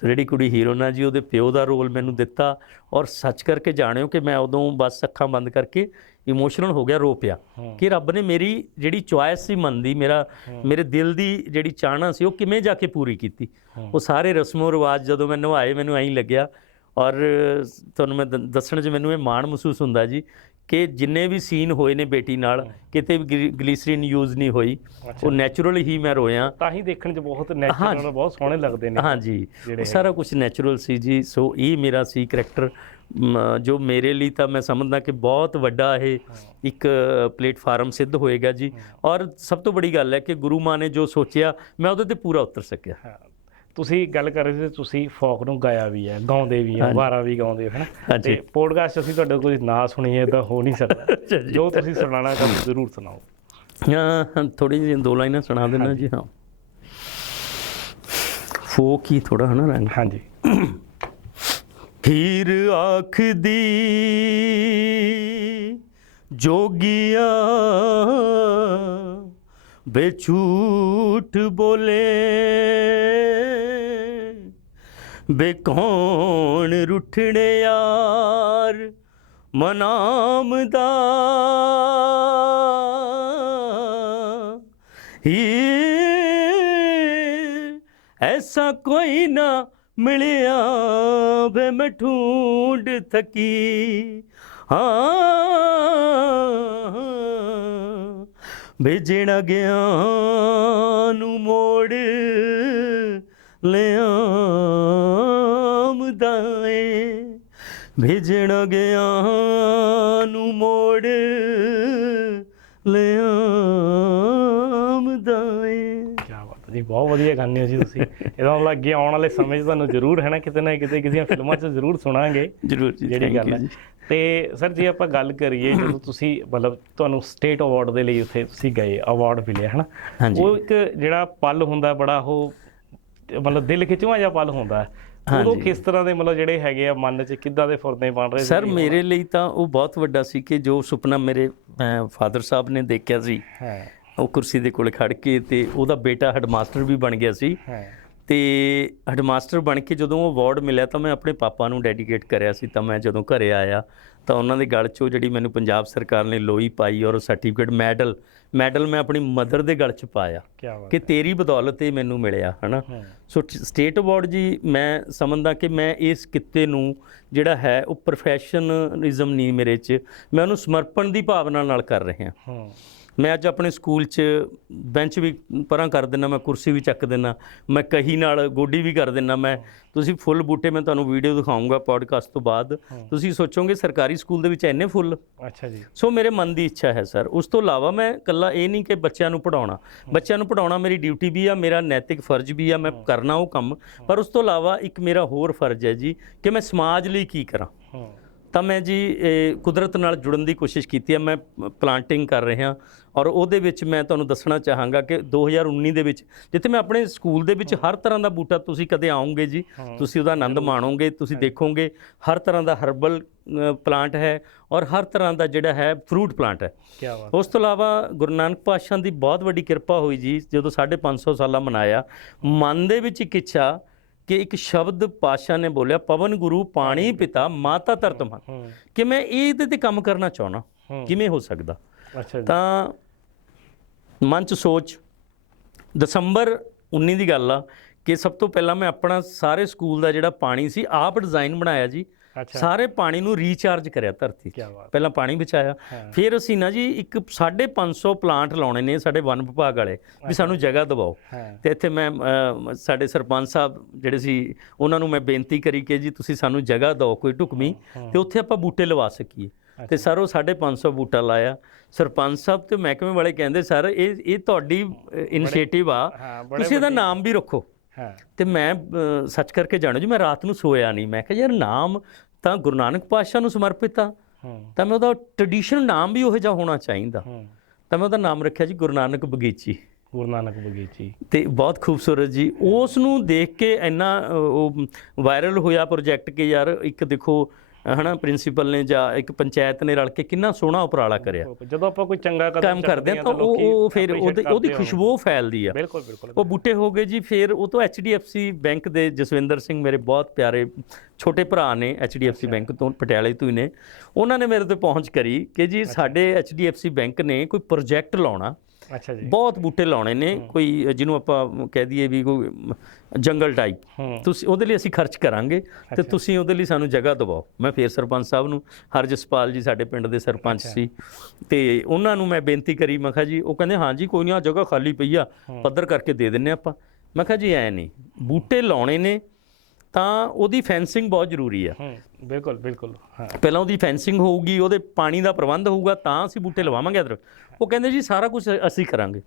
ਸੋ ਜਿਹੜੀ ਕੁੜੀ ਹੀਰੋ ਨਾ ਜੀ ਉਹਦੇ ਪਿਓ ਦਾ ਰੋਲ ਮੈਨੂੰ ਦਿੱਤਾ ਔਰ ਸੱਚ ਕਰਕੇ ਜਾਣਿਓ ਕਿ ਮੈਂ ਉਦੋਂ ਬਸ ਅੱਖਾਂ ਬੰਦ ਕਰਕੇ ਇਮੋਸ਼ਨਲ ਹੋ ਗਿਆ ਰੋ ਪਿਆ। ਕਿ ਰੱਬ ਨੇ ਮੇਰੀ ਜਿਹੜੀ ਚੁਆਇਸ ਸੀ ਮਨ ਦੀ ਮੇਰਾ ਮੇਰੇ ਦਿਲ ਦੀ ਜਿਹੜੀ ਚਾਹਨਾ ਸੀ ਉਹ ਕਿਵੇਂ ਜਾ ਕੇ ਪੂਰੀ ਕੀਤੀ? ਉਹ ਸਾਰੇ ਰਸਮੋ ਰਿਵਾਜ ਜਦੋਂ ਮੈਂ ਨਿਭਾਏ ਮੈਨੂੰ ਐਂ ਲੱਗਿਆ ਔਰ ਤੁਹਾਨੂੰ ਮੈਂ ਦੱਸਣ 'ਚ ਮੈਨੂੰ ਇਹ ਮਾਣ ਮਹਿਸੂਸ ਹੁੰਦਾ ਜੀ ਕਿ ਜਿੰਨੇ ਵੀ ਸੀਨ ਹੋਏ ਨੇ ਬੇਟੀ ਨਾਲ ਕਿਤੇ ਵੀ ਗਲੀਸਰੀਨ ਯੂਜ਼ ਨਹੀਂ ਹੋਈ। ਉਹ ਨੈਚੁਰਲ ਹੀ ਮੈਂ ਰੋਇਆ। ਤਾਂ ਹੀ ਦੇਖਣ 'ਚ ਬਹੁਤ ਨੈਚੁਰਲ ਬਹੁਤ ਸੋਹਣੇ ਲੱਗਦੇ ਨੇ ਹਾਂਜੀ ਉਹ ਸਾਰਾ ਕੁਝ ਨੈਚੁਰਲ ਸੀ ਜੀ। ਸੋ ਇਹ ਮੇਰਾ ਸੀ ਕਰੈਕਟਰ ਜੋ ਮੇਰੇ ਲਈ ਤਾਂ ਮੈਂ ਸਮਝਦਾ ਕਿ ਬਹੁਤ ਵੱਡਾ ਇਹ ਇੱਕ ਪਲੇਟਫਾਰਮ ਸਿੱਧ ਹੋਏਗਾ ਜੀ। ਔਰ ਸਭ ਤੋਂ ਬੜੀ ਗੱਲ ਹੈ ਕਿ ਗੁਰੂ ਮਾਂ ਨੇ ਜੋ ਸੋਚਿਆ ਮੈਂ ਉਹਦੇ ਤੇ ਪੂਰਾ ਉਤਰ ਸਕਿਆ। ਤੁਸੀਂ ਗੱਲ ਕਰ ਰਹੇ ਸੀ ਤੁਸੀਂ ਫੋਕ ਨੂੰ ਗਾਇਆ ਵੀ ਹੈ ਗਾਉਂਦੇ ਵੀ ਹੈ ਵਾਰਾ ਵੀ ਗਾਉਂਦੇ ਹੋ ਹੈ ਨਾ? ਹਾਂਜੀ। ਤੇ ਪੋਡਕਾਸਟ ਅਸੀਂ ਤੁਹਾਡੇ ਕੋਈ ਨਾ ਸੁਣੀਏ ਤਾਂ ਹੋ ਨਹੀਂ ਸਕਦਾ। ਜੀ। ਤੁਸੀਂ ਸੁਣਾਣਾ ਤਾਂ ਜ਼ਰੂਰ ਸੁਣਾਓ। ਹਾਂ ਥੋੜੀ ਜਿਹੀ ਦੋ ਲਾਈਨਾਂ ਸੁਣਾ ਦੇਣਾ ਜੀ ਹਾਂ। ਫੋਕ ਹੀ ਥੋੜਾ ਹਨਾ ਰੰਗ? ਹਾਂਜੀ। ਹੀਰ ਆਖਦੀ ਜੋਗੀਆ ਬੇਝੂਠ ਬੋਲੇ। ਬੇ ਕੌਣ ਰੁੱਠਣੇ ਯਾਰ? ਮਨਾਮ ਦਾ। ਹੀ, ਐਸਾ ਕੋਈ ਨਾ ਮਿਲਿਆ ਵੇ ਮੈਂ ਢੂੰਡ ਥਕੀ। ਹਾਂ ਭੇਜਣਾ ਗਿਆ ਨੂੰ ਮੋੜ ਲਿਆਮਦਾ ਭੇਜਣਾ ਗਿਆ ਨੂੰ ਮੋੜ ਲਿਆਮਦਾ ਏ ਕੀ ਬਾਤ ਹੈ ਜੀ ਬਹੁਤ ਵਧੀਆ ਗਾਉਂਦੇ ਹੋ ਜੀ ਤੁਸੀਂ ਇਹਦਾ ਮਤਲਬ ਅੱਗੇ ਆਉਣ ਵਾਲੇ ਸਮੇਂ 'ਚ ਤੁਹਾਨੂੰ ਜ਼ਰੂਰ ਹੈ ਨਾ ਕਿਤੇ ਨਾ ਕਿਤੇ ਕਿਸੇ ਫਿਲਮਾਂ 'ਚ ਜ਼ਰੂਰ ਸੁਣਾਂਗੇ ਜਰੂਰ ਜੀ ਜਿਹੜੀ ਗੱਲ ਹੈ। ਤੇ ਸਰ ਜੇ ਆਪਾਂ ਗੱਲ ਕਰੀਏ ਜਦੋਂ ਤੁਸੀਂ ਮਤਲਬ ਤੁਹਾਨੂੰ ਸਟੇਟ ਅਵਾਰਡ ਦੇ ਲਈ ਉੱਥੇ ਤੁਸੀਂ ਗਏ ਅਵਾਰਡ ਮਿਲਿਆ ਹਨਾ ਹਾਂਜੀ। ਉਹ ਇੱਕ ਜਿਹੜਾ ਪਲ ਹੁੰਦਾ ਬੜਾ ਉਹ ਮਤਲਬ ਦਿਲ ਖਿਚਵਾ ਜਿਹਾ ਪਲ ਹੁੰਦਾ ਹੈ। ਉਦੋਂ ਹਾਂਜੀ। ਕਿਸ ਤਰ੍ਹਾਂ ਦੇ ਮਤਲਬ ਜਿਹੜੇ ਹੈਗੇ ਆ ਮਨ 'ਚ ਕਿੱਦਾਂ ਦੇ ਫੁਰਨੇ ਬਣ ਰਹੇ ਸਰ? ਮੇਰੇ ਲਈ ਤਾਂ ਉਹ ਬਹੁਤ ਵੱਡਾ ਸੀ ਕਿ ਜੋ ਸੁਪਨਾ ਮੇਰੇ ਫਾਦਰ ਸਾਹਿਬ ਨੇ ਦੇਖਿਆ ਸੀ ਹਾਂ ਉਹ ਕੁਰਸੀ ਦੇ ਕੋਲ ਖੜ ਕੇ ਤੇ ਉਹਦਾ ਬੇਟਾ ਹੈਡਮਾਸਟਰ ਵੀ ਬਣ ਗਿਆ ਸੀ ਹਾਂ ਤੇ ਹੈਡਮਾਸਟਰ ਬਣ ਕੇ ਜਦੋਂ ਉਹ ਅਵਾਰਡ ਮਿਲਿਆ ਤਾਂ ਮੈਂ ਆਪਣੇ ਪਾਪਾ ਨੂੰ ਡੈਡੀਕੇਟ ਕਰਿਆ ਸੀ। ਤਾਂ ਮੈਂ ਜਦੋਂ ਘਰੇ ਆਇਆ ਤਾਂ ਉਹਨਾਂ ਦੇ ਗਲ 'ਚੋਂ ਜਿਹੜੀ ਮੈਨੂੰ ਪੰਜਾਬ ਸਰਕਾਰ ਨੇ ਲੋਈ ਪਾਈ ਔਰ ਸਰਟੀਫਿਕੇਟ ਮੈਡਲ ਮੈਡਲ ਮੈਂ ਆਪਣੀ ਮਦਰ ਦੇ ਗਲ 'ਚ ਪਾਇਆ ਕੀ ਤੇਰੀ ਬਦੌਲਤ ਇਹ ਮੈਨੂੰ ਮਿਲਿਆ ਹਨਾ। ਸੋ ਸਟੇਟ ਅਵਾਰਡ ਜੀ ਮੈਂ ਸਮਝਦਾ ਕਿ ਮੈਂ ਇਸ ਕਿੱਤੇ ਨੂੰ ਜਿਹੜਾ ਹੈ ਉਹ ਪ੍ਰੋਫੈਸ਼ਨਲਿਜ਼ਮ ਨਹੀਂ ਮੇਰੇ 'ਚ ਮੈਂ ਉਹਨੂੰ ਸਮਰਪਣ ਦੀ ਭਾਵਨਾ ਨਾਲ ਕਰ ਰਿਹਾ। ਹੂੰ। ਮੈਂ ਅੱਜ ਆਪਣੇ ਸਕੂਲ 'ਚ ਬੈਂਚ ਵੀ ਪਰਾਂ ਕਰ ਦਿੰਦਾ ਮੈਂ ਕੁਰਸੀ ਵੀ ਚੱਕ ਦਿੰਦਾ ਮੈਂ ਕਹੀ ਨਾਲ ਗੋਡੀ ਵੀ ਕਰ ਦਿੰਦਾ ਮੈਂ। ਤੁਸੀਂ ਫੁੱਲ ਬੂਟੇ ਮੈਂ ਤੁਹਾਨੂੰ ਵੀਡੀਓ ਦਿਖਾਉਂਗਾ ਪੋਡਕਾਸਟ ਤੋਂ ਬਾਅਦ। ਤੁਸੀਂ ਸੋਚੋਗੇ ਸਰਕਾਰੀ ਸਕੂਲ ਦੇ ਵਿੱਚ ਇੰਨੇ ਫੁੱਲ? ਅੱਛਾ ਜੀ। ਸੋ ਮੇਰੇ ਮਨ ਦੀ ਇੱਛਾ ਹੈ ਸਰ। ਉਸ ਤੋਂ ਇਲਾਵਾ ਮੈਂ ਇਕੱਲਾ ਇਹ ਨਹੀਂ ਕਿ ਬੱਚਿਆਂ ਨੂੰ ਪੜਾਉਣਾ ਬੱਚਿਆਂ ਨੂੰ ਪੜਾਉਣਾ ਮੇਰੀ ਡਿਊਟੀ ਵੀ ਆ ਮੇਰਾ ਨੈਤਿਕ ਫਰਜ਼ ਵੀ ਆ ਮੈਂ ਕਰਨਾ ਉਹ ਕੰਮ। ਪਰ ਉਸ ਤੋਂ ਇਲਾਵਾ ਇੱਕ ਮੇਰਾ ਹੋਰ ਫਰਜ਼ ਹੈ ਜੀ ਕਿ ਮੈਂ ਸਮਾਜ ਲਈ ਕੀ ਕਰਾਂ। ਹੂੰ। ਤਾਂ ਮੈਂ ਜੀ ਇਹ ਕੁਦਰਤ ਨਾਲ ਜੁੜਨ ਦੀ ਕੋਸ਼ਿਸ਼ ਕੀਤੀ ਹੈ। ਮੈਂ ਪਲਾਂਟਿੰਗ ਕਰ ਰਿਹਾ ਔਰ ਉਹਦੇ ਵਿੱਚ ਮੈਂ ਤੁਹਾਨੂੰ ਦੱਸਣਾ ਚਾਹਾਂਗਾ ਕਿ 2019 ਦੇ ਵਿੱਚ ਜਿੱਥੇ ਮੈਂ ਆਪਣੇ ਸਕੂਲ ਦੇ ਵਿੱਚ ਹਰ ਤਰ੍ਹਾਂ ਦਾ ਬੂਟਾ ਤੁਸੀਂ ਕਦੇ ਆਓਗੇ ਜੀ ਤੁਸੀਂ ਉਹਦਾ ਆਨੰਦ ਮਾਣੋਗੇ ਤੁਸੀਂ ਦੇਖੋਗੇ ਹਰ ਤਰ੍ਹਾਂ ਦਾ ਹਰਬਲ ਪਲਾਂਟ ਹੈ ਔਰ ਹਰ ਤਰ੍ਹਾਂ ਦਾ ਜਿਹੜਾ ਹੈ ਫਰੂਟ ਪਲਾਂਟ ਹੈ। ਕੀ ਬਾਤ। ਉਸ ਤੋਂ ਇਲਾਵਾ ਗੁਰੂ ਨਾਨਕ ਪਾਤਸ਼ਾਹ ਦੀ ਬਹੁਤ ਵੱਡੀ ਕਿਰਪਾ ਹੋਈ ਜੀ ਜਦੋਂ 550 ਸਾਲਾ ਮਨਾਇਆ ਮਨ ਦੇ ਵਿੱਚ ਇੱਕ ਇੱਛਾ ਕਿ ਇੱਕ ਸ਼ਬਦ ਪਾਤਸ਼ਾਹ ਨੇ ਬੋਲਿਆ ਪਵਨ ਗੁਰੂ ਪਾਣੀ ਪਿਤਾ ਮਾਤਾ ਧਰਤ ਹੂੰ ਕਿ ਮੈਂ ਇਹਦੇ ਤੇ ਕੰਮ ਕਰਨਾ ਚਾਹਣਾ। ਕਿਵੇਂ ਹੋ ਸਕਦਾ? ਅੱਛਾ ਤਾਂ ਮਨ ਚ ਸੋਚ ਦਸੰਬਰ 19 ਦੀ ਗੱਲ ਆ ਕਿ ਸਭ ਤੋਂ ਪਹਿਲਾਂ ਮੈਂ ਆਪਣਾ ਸਾਰੇ ਸਕੂਲ ਦਾ ਜਿਹੜਾ ਪਾਣੀ ਸੀ ਆਪ ਡਿਜ਼ਾਈਨ ਬਣਾਇਆ ਜੀ। ਸਾਰੇ ਪਾਣੀ ਨੂੰ ਰੀਚਾਰਜ ਕਰਿਆ ਧਰਤੀ ਪਹਿਲਾਂ ਪਾਣੀ ਹਾਂ। ਫਿਰ ਅਸੀਂ ਨਾ ਜੀ ਇੱਕ 550 ਪਲਾਂਟ ਲਾਉਣੇ ਨੇ ਸਾਡੇ ਵਨ ਵਿਭਾਗ ਵਾਲੇ ਵੀ ਸਾਨੂੰ ਜਗ੍ਹਾ ਦਿਵਾਓ। ਤੇ ਇੱਥੇ ਮੈਂ ਸਾਡੇ ਸਰਪੰਚ ਸਾਹਿਬ ਜਿਹੜੇ ਸੀ ਉਹਨਾਂ ਨੂੰ ਮੈਂ ਬੇਨਤੀ ਕਰੀ ਕਿ ਜੀ ਤੁਸੀਂ ਸਾਨੂੰ ਜਗ੍ਹਾ ਦਿਓ ਕੋਈ ਢੁਕਵੀਂ ਤੇ ਉੱਥੇ ਆਪਾਂ ਬੂਟੇ ਲਵਾ ਸਕੀਏ। ਤੇ ਸਰ ਉਹ 550 ਬੂਟਾ ਲਾਇਆ। ਸਰਪੰਚ ਸਾਹਿਬ ਤੇ ਮਹਿਕਮੇ ਵਾਲੇ ਕਹਿੰਦੇ ਸਰ ਇਹ ਇਹ ਤੁਹਾਡੀ ਇਨੀਸ਼ੀਏਟਿਵ ਆ। ਤੁਸੀਂ ਇਹਦਾ ਨਾਮ ਵੀ ਰੱਖੋ। ਤੇ ਮੈਂ ਸੱਚ ਕਰਕੇ ਜਾਣੋ ਜੀ ਮੈਂ ਰਾਤ ਨੂੰ ਸੋਇਆ ਨਹੀਂ। ਮੈਂ ਕਿਹਾ ਯਾਰ ਨਾਮ ਤਾਂ ਗੁਰੂ ਨਾਨਕ ਪਾਤਸ਼ਾਹ ਨੂੰ ਸਮਰਪਿਤ ਆ। ਤਾਂ ਮੈਂ ਉਹਦਾ ਟ੍ਰੈਡੀਸ਼ਨਲ ਨਾਮ ਵੀ ਉਹੋ ਜਿਹਾ ਹੋਣਾ ਚਾਹੀਦਾ। ਤਾਂ ਮੈਂ ਉਹਦਾ ਨਾਮ ਰੱਖਿਆ ਜੀ ਗੁਰੂ ਨਾਨਕ ਬਗੀਚੀ। ਗੁਰੂ ਨਾਨਕ ਬਗੀਚੀ। ਤੇ ਬਹੁਤ ਖੂਬਸੂਰਤ ਜੀ। ਉਸ ਨੂੰ ਦੇਖ ਕੇ ਇੰਨਾ ਉਹ ਵਾਇਰਲ ਹੋਇਆ ਪ੍ਰੋਜੈਕਟ ਕਿ ਯਾਰ ਇੱਕ ਦੇਖੋ ਹਨਾ ਪ੍ਰਿੰਸੀਪਲ ਨੇ ਜਾਂ ਇੱਕ ਪੰਚਾਇਤ ਨੇ ਰਲ ਕੇ ਕਿੰਨਾ ਸੋਹਣਾ ਉਪਰਾਲਾ ਕਰਿਆ। ਜਦੋਂ ਆਪਾਂ ਕੋਈ ਚੰਗਾ ਕੰਮ ਕਰਦੇ ਆ ਤਾਂ ਉਹ ਉਹ ਫਿਰ ਉਹਦੀ। ਖੁਸ਼ਬੂ ਫੈਲਦੀ ਆ। ਬਿਲਕੁਲ ਬਿਲਕੁਲ। ਉਹ ਬੂਟੇ ਹੋ ਗਏ ਜੀ ਫਿਰ ਉਹ ਤੋਂ HDFC ਬੈਂਕ ਦੇ ਜਸਵਿੰਦਰ ਸਿੰਘ ਮੇਰੇ ਬਹੁਤ ਪਿਆਰੇ ਛੋਟੇ ਭਰਾ ਨੇ HDFC ਬੈਂਕ ਤੋਂ ਪਟਿਆਲੇ ਤੋਂ ਹੀ ਨੇ। ਉਹਨਾਂ ਨੇ ਮੇਰੇ ਤੇ ਪਹੁੰਚ ਕਰੀ ਕਿ ਜੀ ਸਾਡੇ HDFC ਬੈਂਕ ਨੇ ਕੋਈ ਪ੍ਰੋਜੈਕਟ ਲਾਉਣਾ ਅੱਛਾ ਜੀ। ਬਹੁਤ ਬੂਟੇ ਲਾਉਣੇ ਨੇ ਕੋਈ ਜਿਹਨੂੰ ਆਪਾਂ ਕਹਿ ਦਈਏ ਵੀ ਕੋਈ ਜੰਗਲ ਟਾਈਪ ਤੁਸੀਂ ਉਹਦੇ ਲਈ ਅਸੀਂ ਖਰਚ ਕਰਾਂਗੇ ਤੇ ਤੁਸੀਂ ਉਹਦੇ ਲਈ ਸਾਨੂੰ ਜਗ੍ਹਾ ਦਿਵਾਓ। ਮੈਂ ਫੇਰ ਸਰਪੰਚ ਸਾਹਿਬ ਨੂੰ ਹਰਜਸਪਾਲ ਜੀ ਸਾਡੇ ਪਿੰਡ ਦੇ ਸਰਪੰਚ ਸੀ ਤੇ ਉਹਨਾਂ ਨੂੰ ਮੈਂ ਬੇਨਤੀ ਕਰੀ ਮੈਂ ਕਿਹਾ ਜੀ ਉਹ ਕਹਿੰਦੇ ਹਾਂ ਜੀ ਕੋਈ ਨਹੀਂ ਆ ਜਗ੍ਹਾ ਖਾਲੀ ਪਈ ਆ ਪੱਧਰ ਕਰਕੇ ਦੇ ਦਿੰਨੇ ਆਪਾਂ। ਮੈਂ ਕਿਹਾ ਜੀ ਐ ਨਹੀਂ। ਬੂਟੇ ਲਾਉਣੇ ਨੇ ਤਾਂ ਉਹਦੀ ਫੈਂਸਿੰਗ ਬਹੁਤ ਜ਼ਰੂਰੀ ਆ। ਹੂੰ ਬਿਲਕੁਲ ਬਿਲਕੁਲ ਹਾਂ। ਪਹਿਲਾਂ ਉਹਦੀ ਫੈਂਸਿੰਗ ਹੋਊਗੀ ਉਹਦੇ ਪਾਣੀ ਦਾ ਪ੍ਰਬੰਧ ਹੋਊਗਾ ਤਾਂ ਅਸੀਂ ਬੂਟੇ ਲਵਾਵਾਂਗੇ ਅਦਰ ਉਹ ਕਹਿੰਦੇ ਜੀ ਸਾਰਾ ਕੁਝ ਅਸੀਂ ਕਰਾਂਗੇ।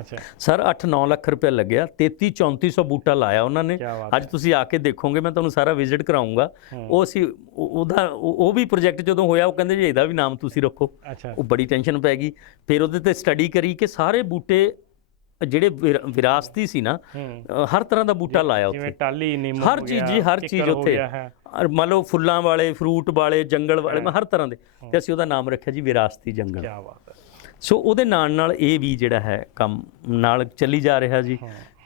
ਅੱਛਾ। ਸਰ 8-9 ਲੱਖ ਰੁਪਏ ਲੱਗਿਆ 33-3400 ਬੂਟਾ ਲਾਇਆ ਉਹਨਾਂ ਨੇ। ਅੱਜ ਤੁਸੀਂ ਆ ਕੇ ਦੇਖੋਗੇ ਮੈਂ ਤੁਹਾਨੂੰ ਸਾਰਾ ਵਿਜ਼ਿਟ ਕਰਾਉਂਗਾ ਉਹ ਅਸੀਂ ਉਹ- ਉਹਦਾ ਉਹ ਉਹ ਵੀ ਪ੍ਰੋਜੈਕਟ ਜਦੋਂ ਹੋਇਆ ਉਹ ਕਹਿੰਦੇ ਜੀ ਇਹਦਾ ਵੀ ਨਾਮ ਤੁਸੀਂ ਰੱਖੋ। ਅੱਛਾ। ਉਹ ਬੜੀ ਟੈਨਸ਼ਨ ਪੈ ਗਈ। ਫਿਰ ਉਹਦੇ ਤੇ ਸਟੱਡੀ ਕਰੀ ਕਿ ਸਾਰੇ ਬੂਟੇ ਜਿਹੜੇ ਵਿਰਾ- ਵਿਰਾਸਤੀ ਸੀ ਨਾ ਅ, ਹਰ ਤਰ੍ਹਾਂ ਦਾ ਬੂਟਾ ਲਾਇਆ ਜਿਵੇਂ ਉੱਥੇ ਟਾਲੀ ਨਿੰਮ ਹਰ ਹੋ ਚੀਜ਼ ਗਿਆ, ਜੀ ਹਰ ਕਿੱਕਰ ਚੀਜ਼ ਹੋ ਉੱਥੇ। ਗਿਆ ਹੈ। ਮੰਨ ਲਓ ਫੁੱਲਾਂ ਵਾਲੇ ਫਰੂਟ ਵਾਲੇ ਜੰਗਲ ਵਾਲੇ ਹਰ ਤਰ੍ਹਾਂ ਦੇ। ਤੇ ਅਸੀਂ ਉਹਦਾ ਨਾਮ ਰੱਖਿਆ ਜੀ ਵਿਰਾਸਤੀ ਜੰਗਲ। ਕਿਆ ਬਾਤ ਹੈ। ਸੋ ਉਹਦੇ ਨਾਲ ਨਾਲ ਇਹ ਵੀ ਜਿਹੜਾ ਹੈ ਕੰਮ ਨਾਲ ਚੱਲੀ ਜਾ ਰਿਹਾ ਜੀ।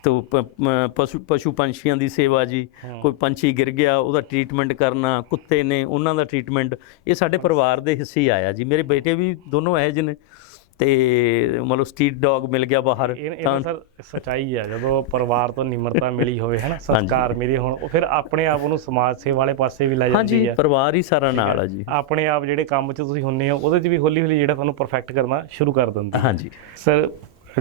ਤੋ ਪ- ਮ- ਪਸ਼ੂ ਪਸ਼ੂ ਪੰਛੀਆਂ ਦੀ ਸੇਵਾ ਜੀ। ਕੋਈ ਪੰਛੀ ਗਿਰ ਗਿਆ ਉਹਦਾ ਟ੍ਰੀਟਮੈਂਟ ਕਰਨਾ ਕੁੱਤੇ ਨੇ ਉਹਨਾਂ ਦਾ ਟ੍ਰੀਟਮੈਂਟ ਇਹ ਸਾਡੇ ਪਰਿਵਾਰ ਦੇ ਹਿੱਸੇ ਹੀ ਆਇਆ ਜੀ। ਮੇਰੇ ਬੇਟੇ ਵੀ ਦੋਨੋਂ ਇਹੋ ਜਿਹੇ ਨੇ। ਤੇ ਮਤਲਬ ਸਟਰੀਟ ਡੌਗ ਮਿਲ ਗਿਆ ਬਾਹਰ ਇਹ ਸਰ ਸਚਾਈ ਹੈ ਜਦੋਂ ਪਰਿਵਾਰ ਤੋਂ ਨਿਮਰਤਾ ਮਿਲੀ ਹੋਵੇ ਹੈ ਨਾ ਸੰਸਕਾਰ ਮਿਲੇ ਹੋਣ ਉਹ ਫਿਰ ਆਪਣੇ ਆਪ ਨੂੰ ਸਮਾਜ ਸੇਵਾ ਵਾਲੇ ਪਾਸੇ ਵੀ ਲੈ ਜਾਂਦੀ ਹਾਂਜੀ ਹੈ ਪਰਿਵਾਰ ਹੀ ਸਾਰਾ ਨਾਲ ਆ ਜੀ। ਆਪਣੇ ਆਪ ਜਿਹੜੇ ਕੰਮ 'ਚ ਤੁਸੀਂ ਹੁੰਨੇ ਹੋ ਉਹਦੇ 'ਚ ਵੀ ਹੌਲੀ ਹੌਲੀ ਜਿਹੜਾ ਤੁਹਾਨੂੰ ਪਰਫੈਕਟ ਕਰਨਾ ਸ਼ੁਰੂ ਕਰ ਦਿੰਦੀ ਹਾਂਜੀ। ਸਰ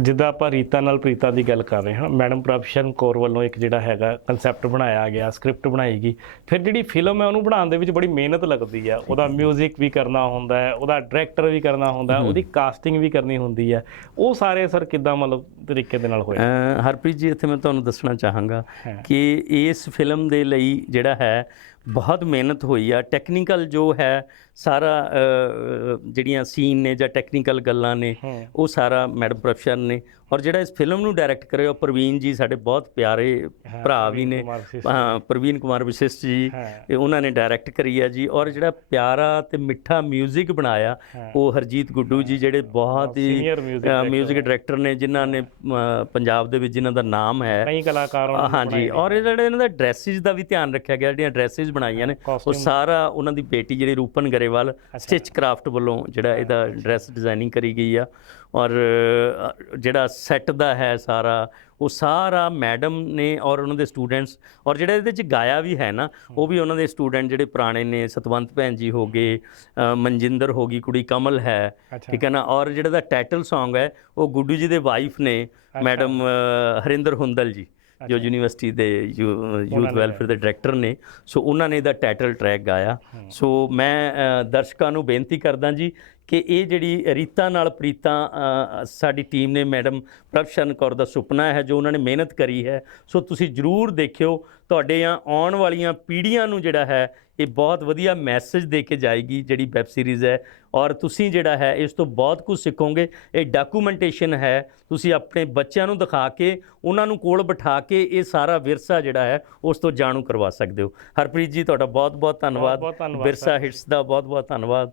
ਜਿੱਦਾਂ ਆਪਾਂ ਰੀਤਾ ਨਾਲ ਪ੍ਰੀਤਾ ਦੀ ਗੱਲ ਕਰ ਰਹੇ ਹਾਂ ਮੈਡਮ ਪ੍ਰਭਸ਼ਨ ਕੌਰ ਵੱਲੋਂ ਇੱਕ ਜਿਹੜਾ ਹੈਗਾ ਕਨਸੈਪਟ ਬਣਾਇਆ ਗਿਆ ਸਕ੍ਰਿਪਟ ਬਣਾਈ ਗਈ। ਫਿਰ ਜਿਹੜੀ ਫਿਲਮ ਹੈ ਉਹਨੂੰ ਬਣਾਉਣ ਦੇ ਵਿੱਚ ਬੜੀ ਮਿਹਨਤ ਲੱਗਦੀ ਹੈ। ਉਹਦਾ 뮤직 ਵੀ ਕਰਨਾ ਹੁੰਦਾ ਹੈ ਉਹਦਾ ਡਾਇਰੈਕਟਰ ਵੀ ਕਰਨਾ ਹੁੰਦਾ ਉਹਦੀ ਕਾਸਟਿੰਗ ਵੀ ਕਰਨੀ ਹੁੰਦੀ ਹੈ। ਉਹ ਸਾਰੇ ਸਰ ਕਿੱਦਾਂ ਮਤਲਬ ਤਰੀਕੇ ਦੇ ਨਾਲ ਅ, ਹਰਪ੍ਰੀਤ ਜੀ ਇੱਥੇ ਮੈਂ ਤੁਹਾਨੂੰ ਦੱਸਣਾ ਚਾਹਾਂਗਾ। ਕਿ ਇਸ ਫਿਲਮ ਦੇ ਲਈ ਜਿਹੜਾ ਹੈ ਬਹੁਤ ਮਿਹਨਤ ਹੋਈ ਆ। ਟੈਕਨੀਕਲ ਜੋ ਹੈ ਸਾਰਾ ਅ, ਜਿਹੜੀਆਂ ਸੀਨ ਨੇ ਜਾਂ ਟੈਕਨੀਕਲ ਗੱਲਾਂ ਨੇ ਹੂੰ ਉਹ ਸਾਰਾ ਮੈਡਮ ਪ੍ਰੋਫੈਸਰ ਨੇ ਔਰ ਜਿਹੜਾ ਇਸ ਫਿਲਮ ਨੂੰ ਡਾਇਰੈਕਟ ਕਰਿਆ ਉਹ ਪ੍ਰਵੀਨ ਜੀ ਸਾਡੇ ਬਹੁਤ ਪਿਆਰੇ ਭਰਾ ਵੀ ਨੇ ਕੁਮਾਰ ਵਸ਼ਿਸ਼ਟ। ਹਾਂ ਪ੍ਰਵੀਨ ਕੁਮਾਰ ਵਿਸ਼ਿਸ਼ਟ ਜੀ ਹਾਂ। ਇਹ ਉਹਨਾਂ ਨੇ ਡਾਇਰੈਕਟ ਕਰੀ ਆ ਜੀ ਔਰ ਜਿਹੜਾ ਪਿਆਰਾ ਤੇ ਮਿੱਠਾ 뮤직 ਬਣਾਇਆ ਉਹ ਹਰਜੀਤ ਗੁੱਡੂ ਜੀ ਜਿਹੜੇ ਬਹੁਤ ਹੀ senior music 뮤직 ਡਾਇਰੈਕਟਰ ਨੇ ਜਿਨ੍ਹਾਂ ਨੇ ਅ, ਪੰਜਾਬ ਦੇ ਵਿੱਚ ਜਿਨ੍ਹਾਂ ਦਾ ਨਾਮ ਹੈ ਕਈ ਕਲਾਕਾਰਾਂ ਨੂੰ ਹਾਂਜੀ ਔਰ ਇਹ ਜਿਹੜੇ ਇਹਨਾਂ ਦਾ ਡਰੈਸਿਸ ਦਾ ਵੀ ਧਿਆਨ ਰੱਖਿਆ ਗਿਆ ਜਿਹੜੀਆਂ ਡਰੈਸਿਸ ਬਣਾਈਆਂ ਨੇ ਉਹ ਸਾਰਾ ਉਹਨਾਂ ਦੀ ਬੇਟੀ ਜਿਹੜੀ ਰੂਪਨ ਗਰੇਵਾਲ ਸਟਿਚ ਕਰਾਫਟ ਵੱਲੋਂ ਜਿਹੜਾ ਇਹਦਾ ਡਰੈਸ ਡਿਜ਼ਾਈਨਿੰਗ ਕਰੀ ਗਈ ਆ। ਔਰ ਜਿਹੜਾ ਸੈੱਟ ਦਾ ਹੈ ਸਾਰਾ ਉਹ ਸਾਰਾ ਮੈਡਮ ਨੇ ਔਰ ਉਹਨਾਂ ਦੇ ਸਟੂਡੈਂਟਸ ਔਰ ਜਿਹੜਾ ਇਹਦੇ ਵਿੱਚ ਗਾਇਆ ਵੀ ਹੈ ਨਾ ਉਹ ਵੀ ਉਹਨਾਂ ਦੇ ਸਟੂਡੈਂਟ ਜਿਹੜੇ ਪੁਰਾਣੇ ਨੇ ਸਤਵੰਤ ਭੈਣ ਜੀ ਹੋ ਗਏ ਮਨਜਿੰਦਰ ਹੋ ਗਈ ਕੁੜੀ ਕਮਲ ਹੈ। ਠੀਕ ਹੈ ਨਾ? ਔਰ ਜਿਹੜਾ ਦਾ ਟਾਈਟਲ Song ਹੈ ਉਹ ਗੁੱਡੂ ਜੀ ਦੇ ਵਾਈਫ ਨੇ ਮੈਡਮ ਹਰਿੰਦਰ ਹੁੰਦਲ ਜੀ। ਜੋ ਯੂਨੀਵਰਸਿਟੀ ਦੇ ਯੂਥ ਵੈਲਫੇਅਰ ਦੇ ਡਾਇਰੈਕਟਰ ਨੇ ਸੋ ਉਹਨਾਂ ਨੇ ਇਹਦਾ ਟਾਈਟਲ ਟਰੈਕ ਗਾਇਆ। ਸੋ ਮੈਂ ਦਰਸ਼ਕਾਂ ਨੂੰ ਬੇਨਤੀ ਕਰਦਾ ਜੀ ਕਿ ਇਹ ਜਿਹੜੀ ਰੀਤਾਂ ਨਾਲ ਪ੍ਰੀਤਾਂ ਸਾਡੀ ਟੀਮ ਨੇ ਮੈਡਮ ਪ੍ਰਭਸ਼ਰਨ ਕੌਰ ਦਾ ਸੁਪਨਾ ਹੈ ਜੋ ਉਹਨਾਂ ਨੇ ਮਿਹਨਤ ਕਰੀ ਹੈ ਸੋ ਤੁਸੀਂ ਜਰੂਰ ਦੇਖਿਓ ਤੁਹਾਡੇ ਆ ਆਉਣ ਵਾਲੀਆਂ ਪੀੜ੍ਹੀਆਂ ਨੂੰ ਜਿਹੜਾ ਹੈ ਇਹ ਬਹੁਤ ਵਧੀਆ ਮੈਸੇਜ ਦੇ ਕੇ ਜਾਏਗੀ ਜਿਹੜੀ ਵੈਬ ਸੀਰੀਜ਼ ਹੈ ਔਰ ਤੁਸੀਂ ਜਿਹੜਾ ਹੈ ਇਸ ਤੋਂ ਬਹੁਤ ਕੁਝ ਸਿੱਖੋਗੇ ਇਹ ਡਾਕੂਮੈਂਟੇਸ਼ਨ ਹੈ ਤੁਸੀਂ ਆਪਣੇ ਬੱਚਿਆਂ ਨੂੰ ਦਿਖਾ ਕੇ ਉਹਨਾਂ ਨੂੰ ਕੋਲ ਬਿਠਾ ਕੇ ਇਹ ਸਾਰਾ ਵਿਰਸਾ ਜਿਹੜਾ ਹੈ ਉਸ ਤੋਂ ਜਾਣੂ ਕਰਵਾ ਸਕਦੇ ਹੋ। ਹਰਪ੍ਰੀਤ ਜੀ ਤੁਹਾਡਾ ਬਹੁਤ ਬਹੁਤ ਧੰਨਵਾਦ ਵਿਰਸਾ ਹਿੱਟਸ ਦਾ ਬਹੁਤ ਬਹੁਤ ਧੰਨਵਾਦ।